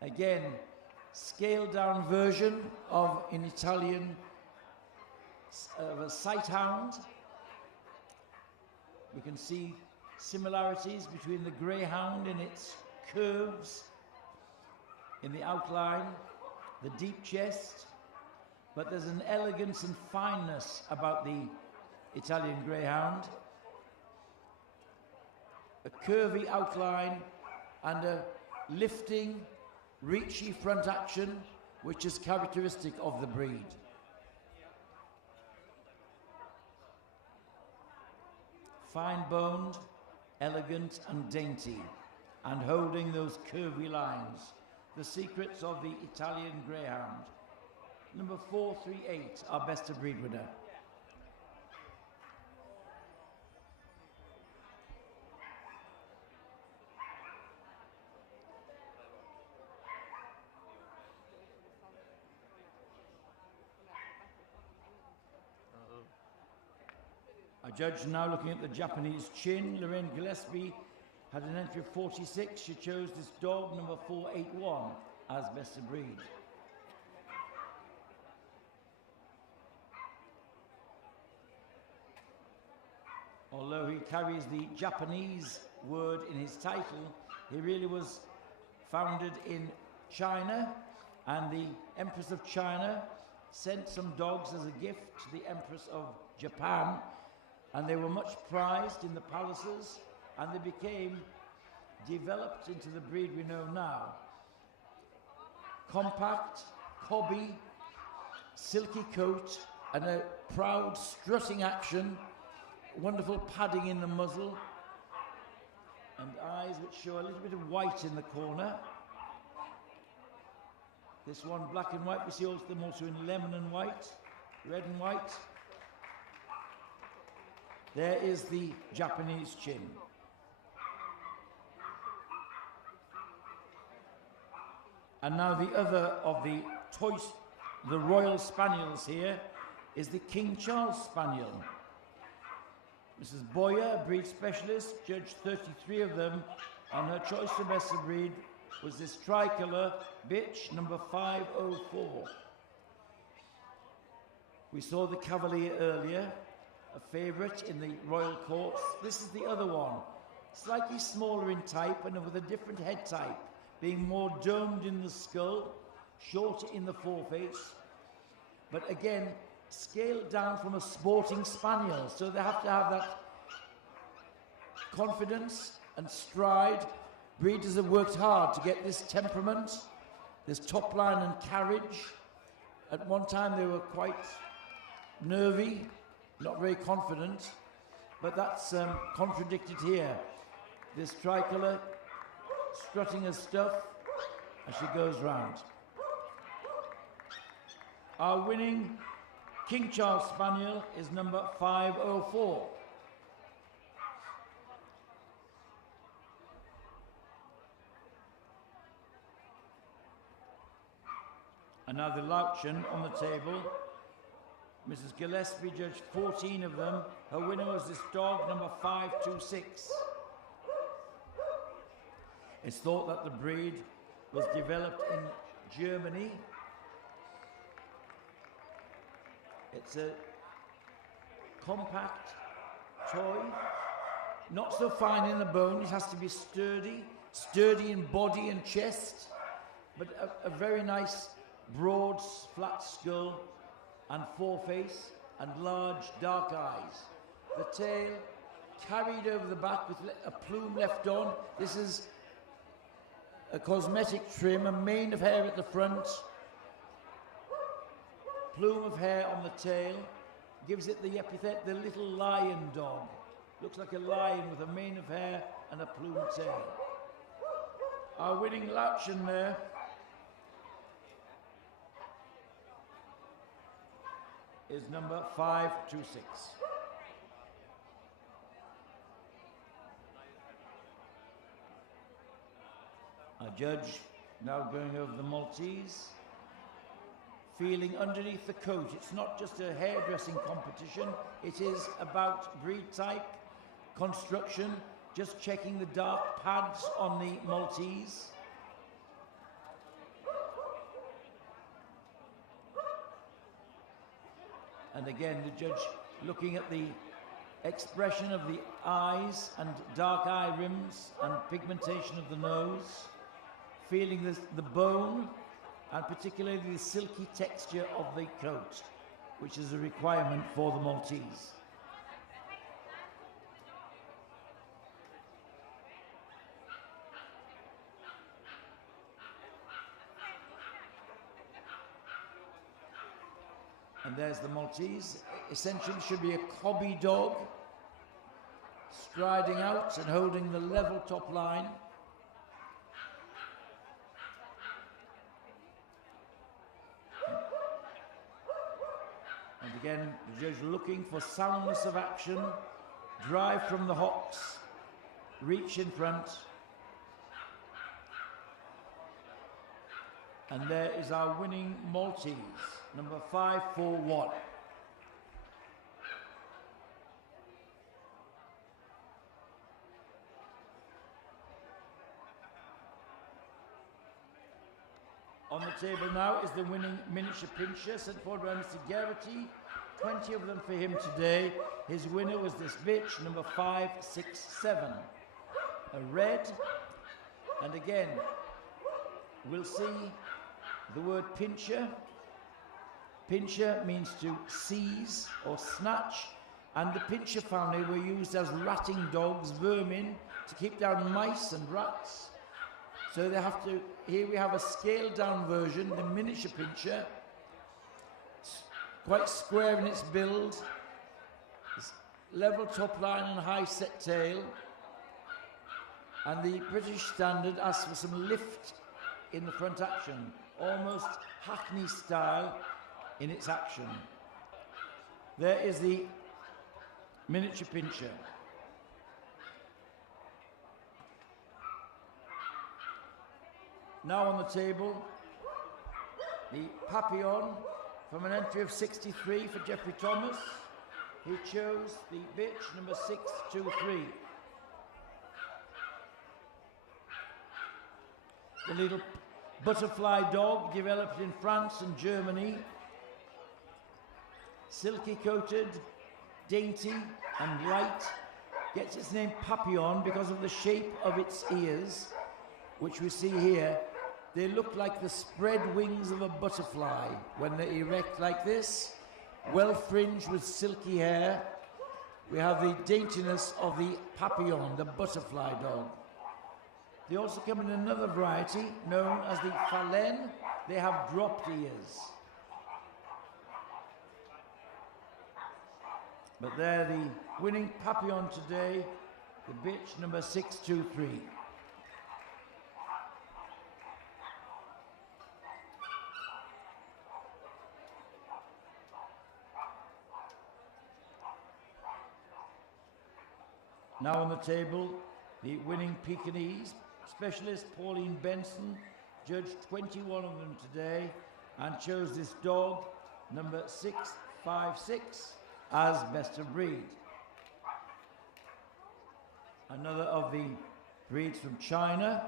Again, scaled down version of an Italian of a sight hound. We can see similarities between the greyhound in its curves, in the outline, the deep chest, but there's an elegance and fineness about the Italian greyhound. A curvy outline and a lifting, reachy front action, which is characteristic of the breed. Fine-boned, elegant and dainty, and holding those curvy lines. The Secrets of the Italian Greyhound. Number 438, our best of breed winner. Our judge now looking at the Japanese chin. Lorraine Gillespie had an entry of 46. She chose this dog, number 481, as best of breed. Although he carries the Japanese word in his title, he really was founded in China, and the Empress of China sent some dogs as a gift to the Empress of Japan, and they were much prized in the palaces, and they became developed into the breed we know now. Compact, cobby, silky coat, and a proud strutting action, wonderful padding in the muzzle, and eyes which show a little bit of white in the corner. This one black and white, we see them also in lemon and white, red and white. There is the Japanese chin. And now the other of the Royal Spaniels here is the King Charles Spaniel. Mrs. Boyer, breed specialist, judged 33 of them, and her choice of best of breed was this tricolour bitch, number 504. We saw the Cavalier earlier, a favourite in the royal courts. This is the other one, slightly smaller in type and with a different head type, being more domed in the skull, shorter in the foreface, but again, scaled down from a sporting spaniel. So they have to have that confidence and stride. Breeders have worked hard to get this temperament, this top line and carriage. At one time they were quite nervy, not very confident, but that's contradicted here. This tricolour strutting her stuff as she goes round. Our winning King Charles Spaniel is number 504. And now the Louchen on the table. Mrs. Gillespie judged 14 of them. Her winner was this dog, number 526. It's thought that the breed was developed in Germany. It's a compact toy, not so fine in the bone. It has to be sturdy in body and chest, but a very nice broad, flat skull and foreface and large dark eyes. The tail carried over the back with a plume left on. This is a cosmetic trim, a mane of hair at the front, plume of hair on the tail, gives it the epithet, the little lion dog. Looks like a lion with a mane of hair and a plumed tail. Our winning Louchen there is number 526. Our judge now going over the Maltese, feeling underneath the coat. It's not just a hairdressing competition, it is about breed type, construction, just checking the dark pads on the Maltese. And again, the judge looking at the expression of the eyes and dark eye rims and pigmentation of the nose, feeling the bone and particularly the silky texture of the coat, which is a requirement for the Maltese. And there's the Maltese. Essentially should be a cobby dog, striding out and holding the level top line. Again, the judge looking for soundness of action, drive from the hocks, reach in front. And there is our winning Maltese, number 541. On the table now is the winning miniature pincher, sent forward by Mr. Garrity. 20 of them for him today. His winner was this bitch, number 567. A red, and again, we'll see the word pincher. Pincher means to seize or snatch, and the pincher family were used as ratting dogs, vermin, to keep down mice and rats. So they have to, here we have a scaled down version, the miniature pincher, quite square in its build, level top line and high set tail, and the British standard asks for some lift in the front action, almost Hackney style in its action. There is the miniature pincher. Now on the table, the Papillon from an entry of 63 for Geoffrey Thomas. He chose the bitch, number 623. The little butterfly dog developed in France and Germany. Silky coated, dainty and light. Gets its name Papillon because of the shape of its ears, which we see here. They look like the spread wings of a butterfly when they're erect like this, well fringed with silky hair. We have the daintiness of the Papillon, the butterfly dog. They also come in another variety known as the Phalène. They have dropped ears. But they're the winning Papillon today, the bitch number 623. Now on the table, the winning Pekingese, specialist Pauline Benson, judged 21 of them today and chose this dog, number 656, as best of breed. Another of the breeds from China.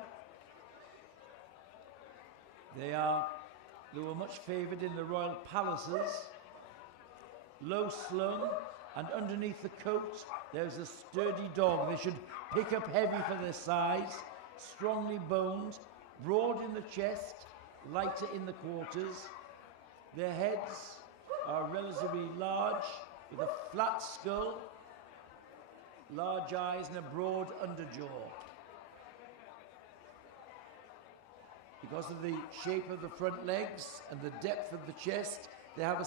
They were much favoured in the royal palaces, low slung, and underneath the coat there's a sturdy dog. They should pick up heavy for their size, strongly boned, broad in the chest, lighter in the quarters. Their heads are relatively large, with a flat skull, large eyes and a broad underjaw. Because of the shape of the front legs and the depth of the chest, they have a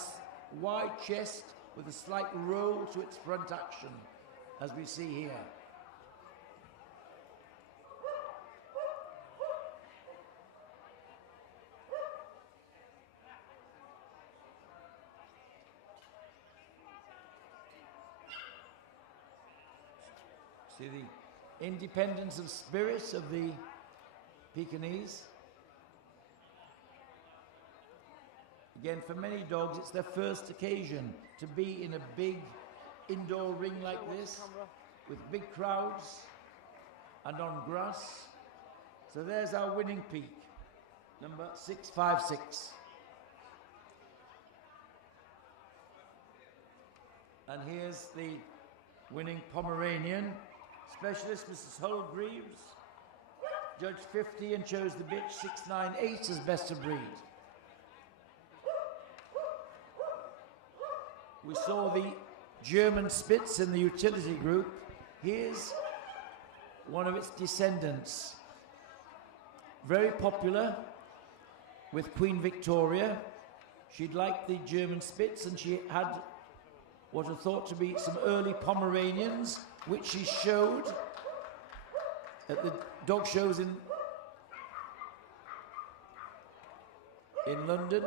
wide chest with a slight roll to its front action, as we see here. See the independence of spirit of the Pekingese. Again, for many dogs, it's their first occasion to be in a big indoor ring like this, with big crowds and on grass. So there's our winning peak, number 656. And here's the winning Pomeranian, specialist Mrs. Hull-Greaves, judged 50 and chose the bitch 698 as best of breed. We saw the German Spitz in the utility group. Here's one of its descendants. Very popular with Queen Victoria. She'd liked the German Spitz, and she had what are thought to be some early Pomeranians, which she showed at the dog shows in London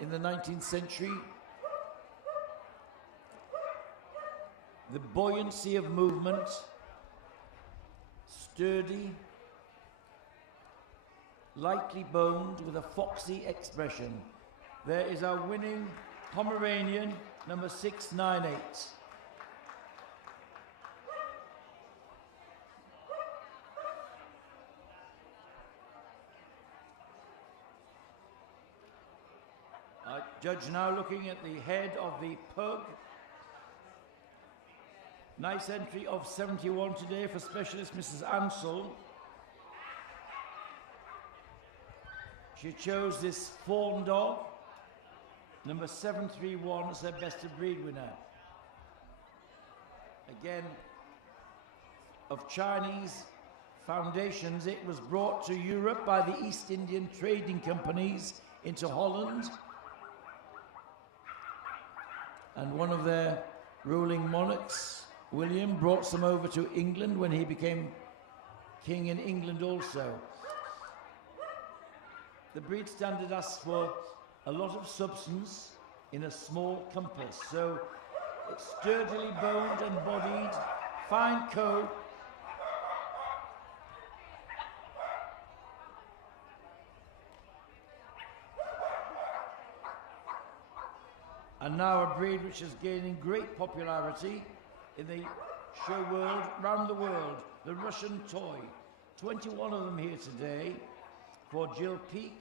in the 19th century. the buoyancy of movement, sturdy, lightly boned with a foxy expression. There is our winning Pomeranian, number 698. Judge now looking at the head of the pug. Nice entry of 71 today for specialist Mrs. Ansell. She chose this fawn dog, number 731, as her best of breed winner. Again, of Chinese foundations, it was brought to Europe by the East Indian trading companies into Holland. And one of their ruling monarchs, William, brought some over to England when he became king in England also. The breed standard asks for a lot of substance in a small compass. So it's sturdily boned and bodied, fine coat, and now a breed which is gaining great popularity in the show world, round the world, the Russian toy. 21 of them here today. For Jill Peake,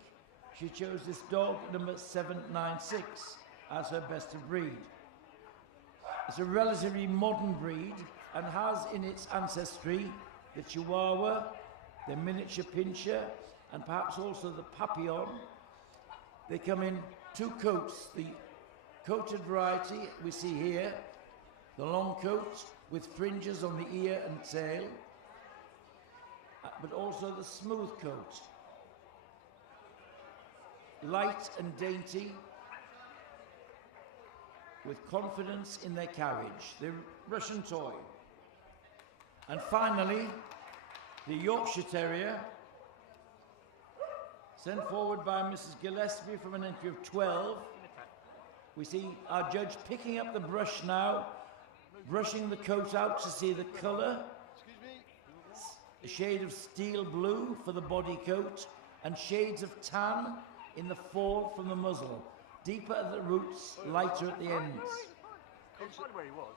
she chose this dog, number 796, as her best of breed. It's a relatively modern breed and has in its ancestry the Chihuahua, the miniature Pinscher, and perhaps also the Papillon. They come in two coats, the coated variety we see here, the long coat with fringes on the ear and tail, but also the smooth coat. Light and dainty, with confidence in their carriage, the Russian toy. And finally, the Yorkshire Terrier, sent forward by Mrs. Gillespie from an entry of 12. We see our judge picking up the brush now, brushing the coat out to see the colour. A shade of steel blue for the body coat and shades of tan in the fall from the muzzle. Deeper at the roots, lighter at the ends. He where he was.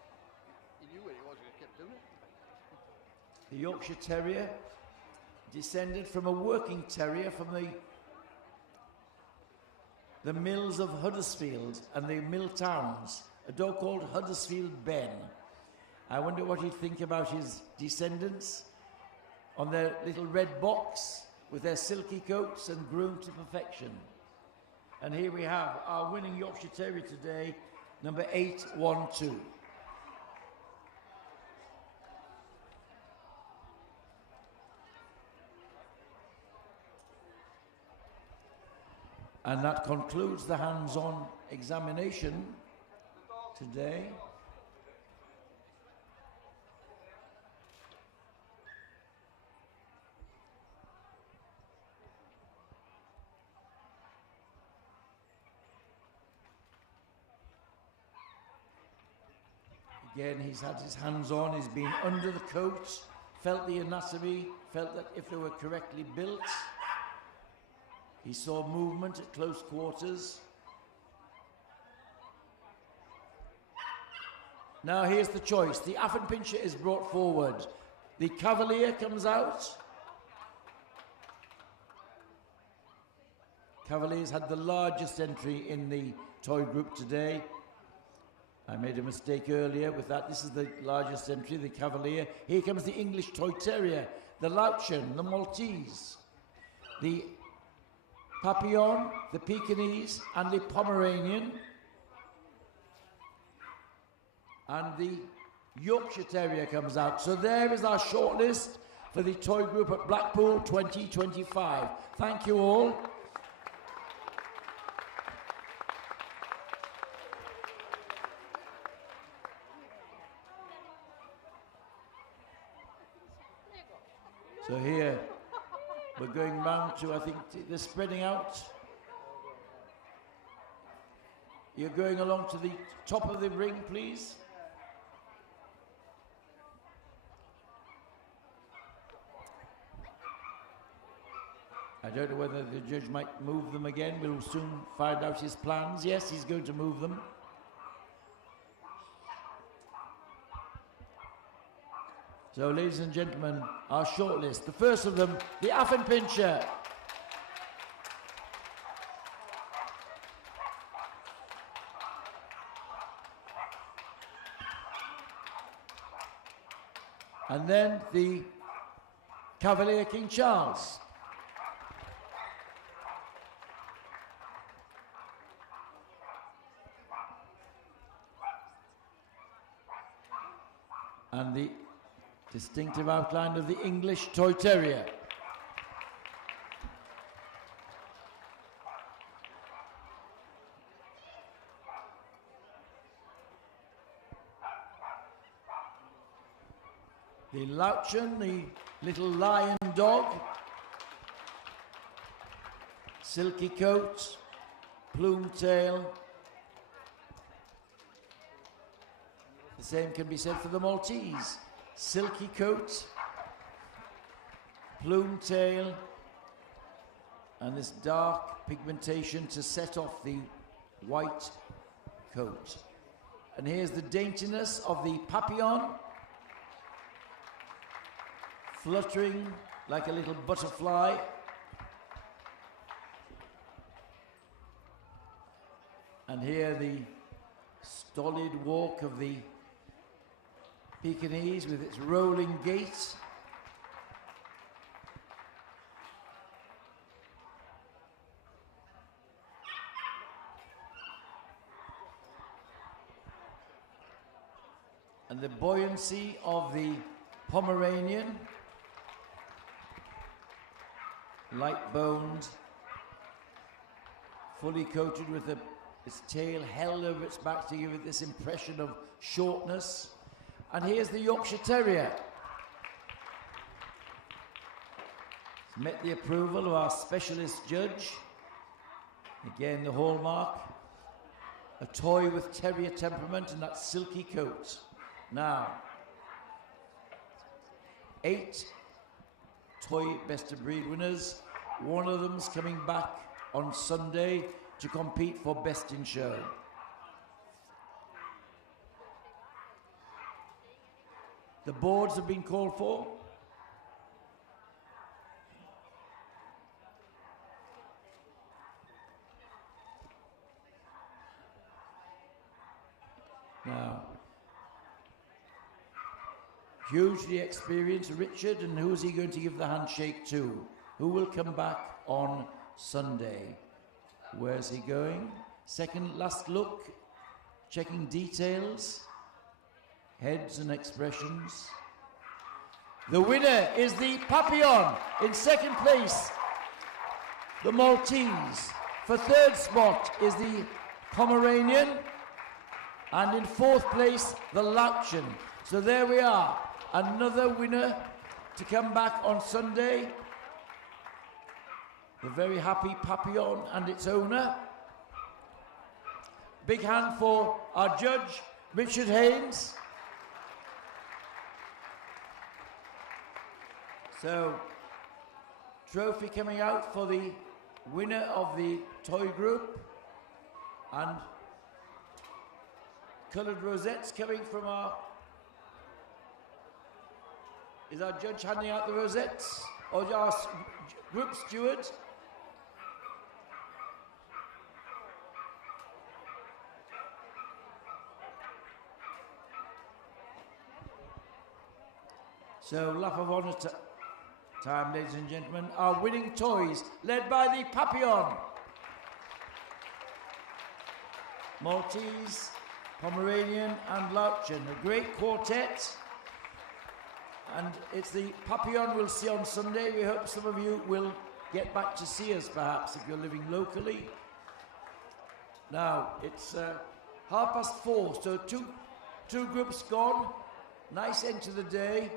He knew where he was and he kept doing it. The Yorkshire Terrier, descended from a working terrier from the mills of Huddersfield and the mill towns, a dog called Huddersfield Ben. I wonder what he'd think about his descendants on their little red box with their silky coats and groomed to perfection. And here we have our winning Yorkshire Terrier today, number 812. And that concludes the hands-on examination today. Again, he's had his hands on, he's been under the coat, felt the anatomy, felt that if they were correctly built. He saw movement at close quarters. Now here's the choice. The Affenpinscher is brought forward. The Cavalier comes out. Cavalier's had the largest entry in the toy group today. I made a mistake earlier with that. This is the largest entry, the Cavalier. Here comes the English Toy Terrier, the Lauchen, the Maltese, the Papillon, the Pekingese, and the Pomeranian. And the Yorkshire Terrier comes out. So there is our shortlist for the toy group at Blackpool 2025. Thank you all. So here, we're going round to, I think, they're spreading out. You're going along to the top of the ring, please. I don't know whether the judge might move them again. We'll soon find out his plans. Yes, he's going to move them. So, ladies and gentlemen, our shortlist. The first of them, the Affenpinscher. And then the Cavalier King Charles. And the distinctive outline of the English Toy Terrier. The Lauchen, the little lion dog. Silky coat, plume tail. The same can be said for the Maltese. Silky coat, plume tail, and this dark pigmentation to set off the white coat. And here's the daintiness of the Papillon, fluttering like a little butterfly. And here the stolid walk of the Pekingese with its rolling gait. And the buoyancy of the Pomeranian, light-boned, fully coated with its tail held over its back to give it this impression of shortness. And here's the Yorkshire Terrier. It's met the approval of our specialist judge. Again, the hallmark. A toy with terrier temperament and that silky coat. Now, 8 toy best of breed winners. One of them's coming back on Sunday to compete for best in show. The boards have been called for. Now, hugely experienced Richard, and who is he going to give the handshake to? Who will come back on Sunday? Where's he going? Second last look, checking details, heads and expressions. The winner is the Papillon. In second place, the Maltese. For third spot is the Pomeranian. And in fourth place, the Lauchen. So there we are. Another winner to come back on Sunday. The very happy Papillon and its owner. Big hand for our judge, Richard Haynes. So, trophy coming out for the winner of the toy group. And coloured rosettes coming from our... Is our judge handing out the rosettes? Or our group steward? So, lap of honour time, ladies and gentlemen. Our winning toys, led by the Papillon. Maltese, Pomeranian and Lauchen. A great quartet. And it's the Papillon we'll see on Sunday. We hope some of you will get back to see us, perhaps, if you're living locally. Now, it's 4:30, so two groups gone. Nice end to the day.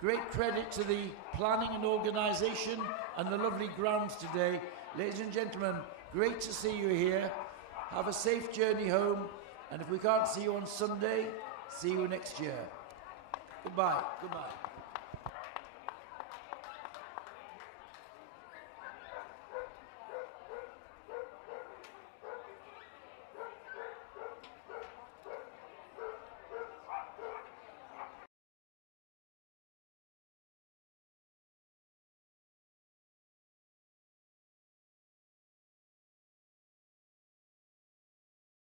Great credit to the planning and organisation and the lovely grounds today. Ladies and gentlemen, great to see you here. Have a safe journey home. And if we can't see you on Sunday, see you next year. Goodbye. Goodbye.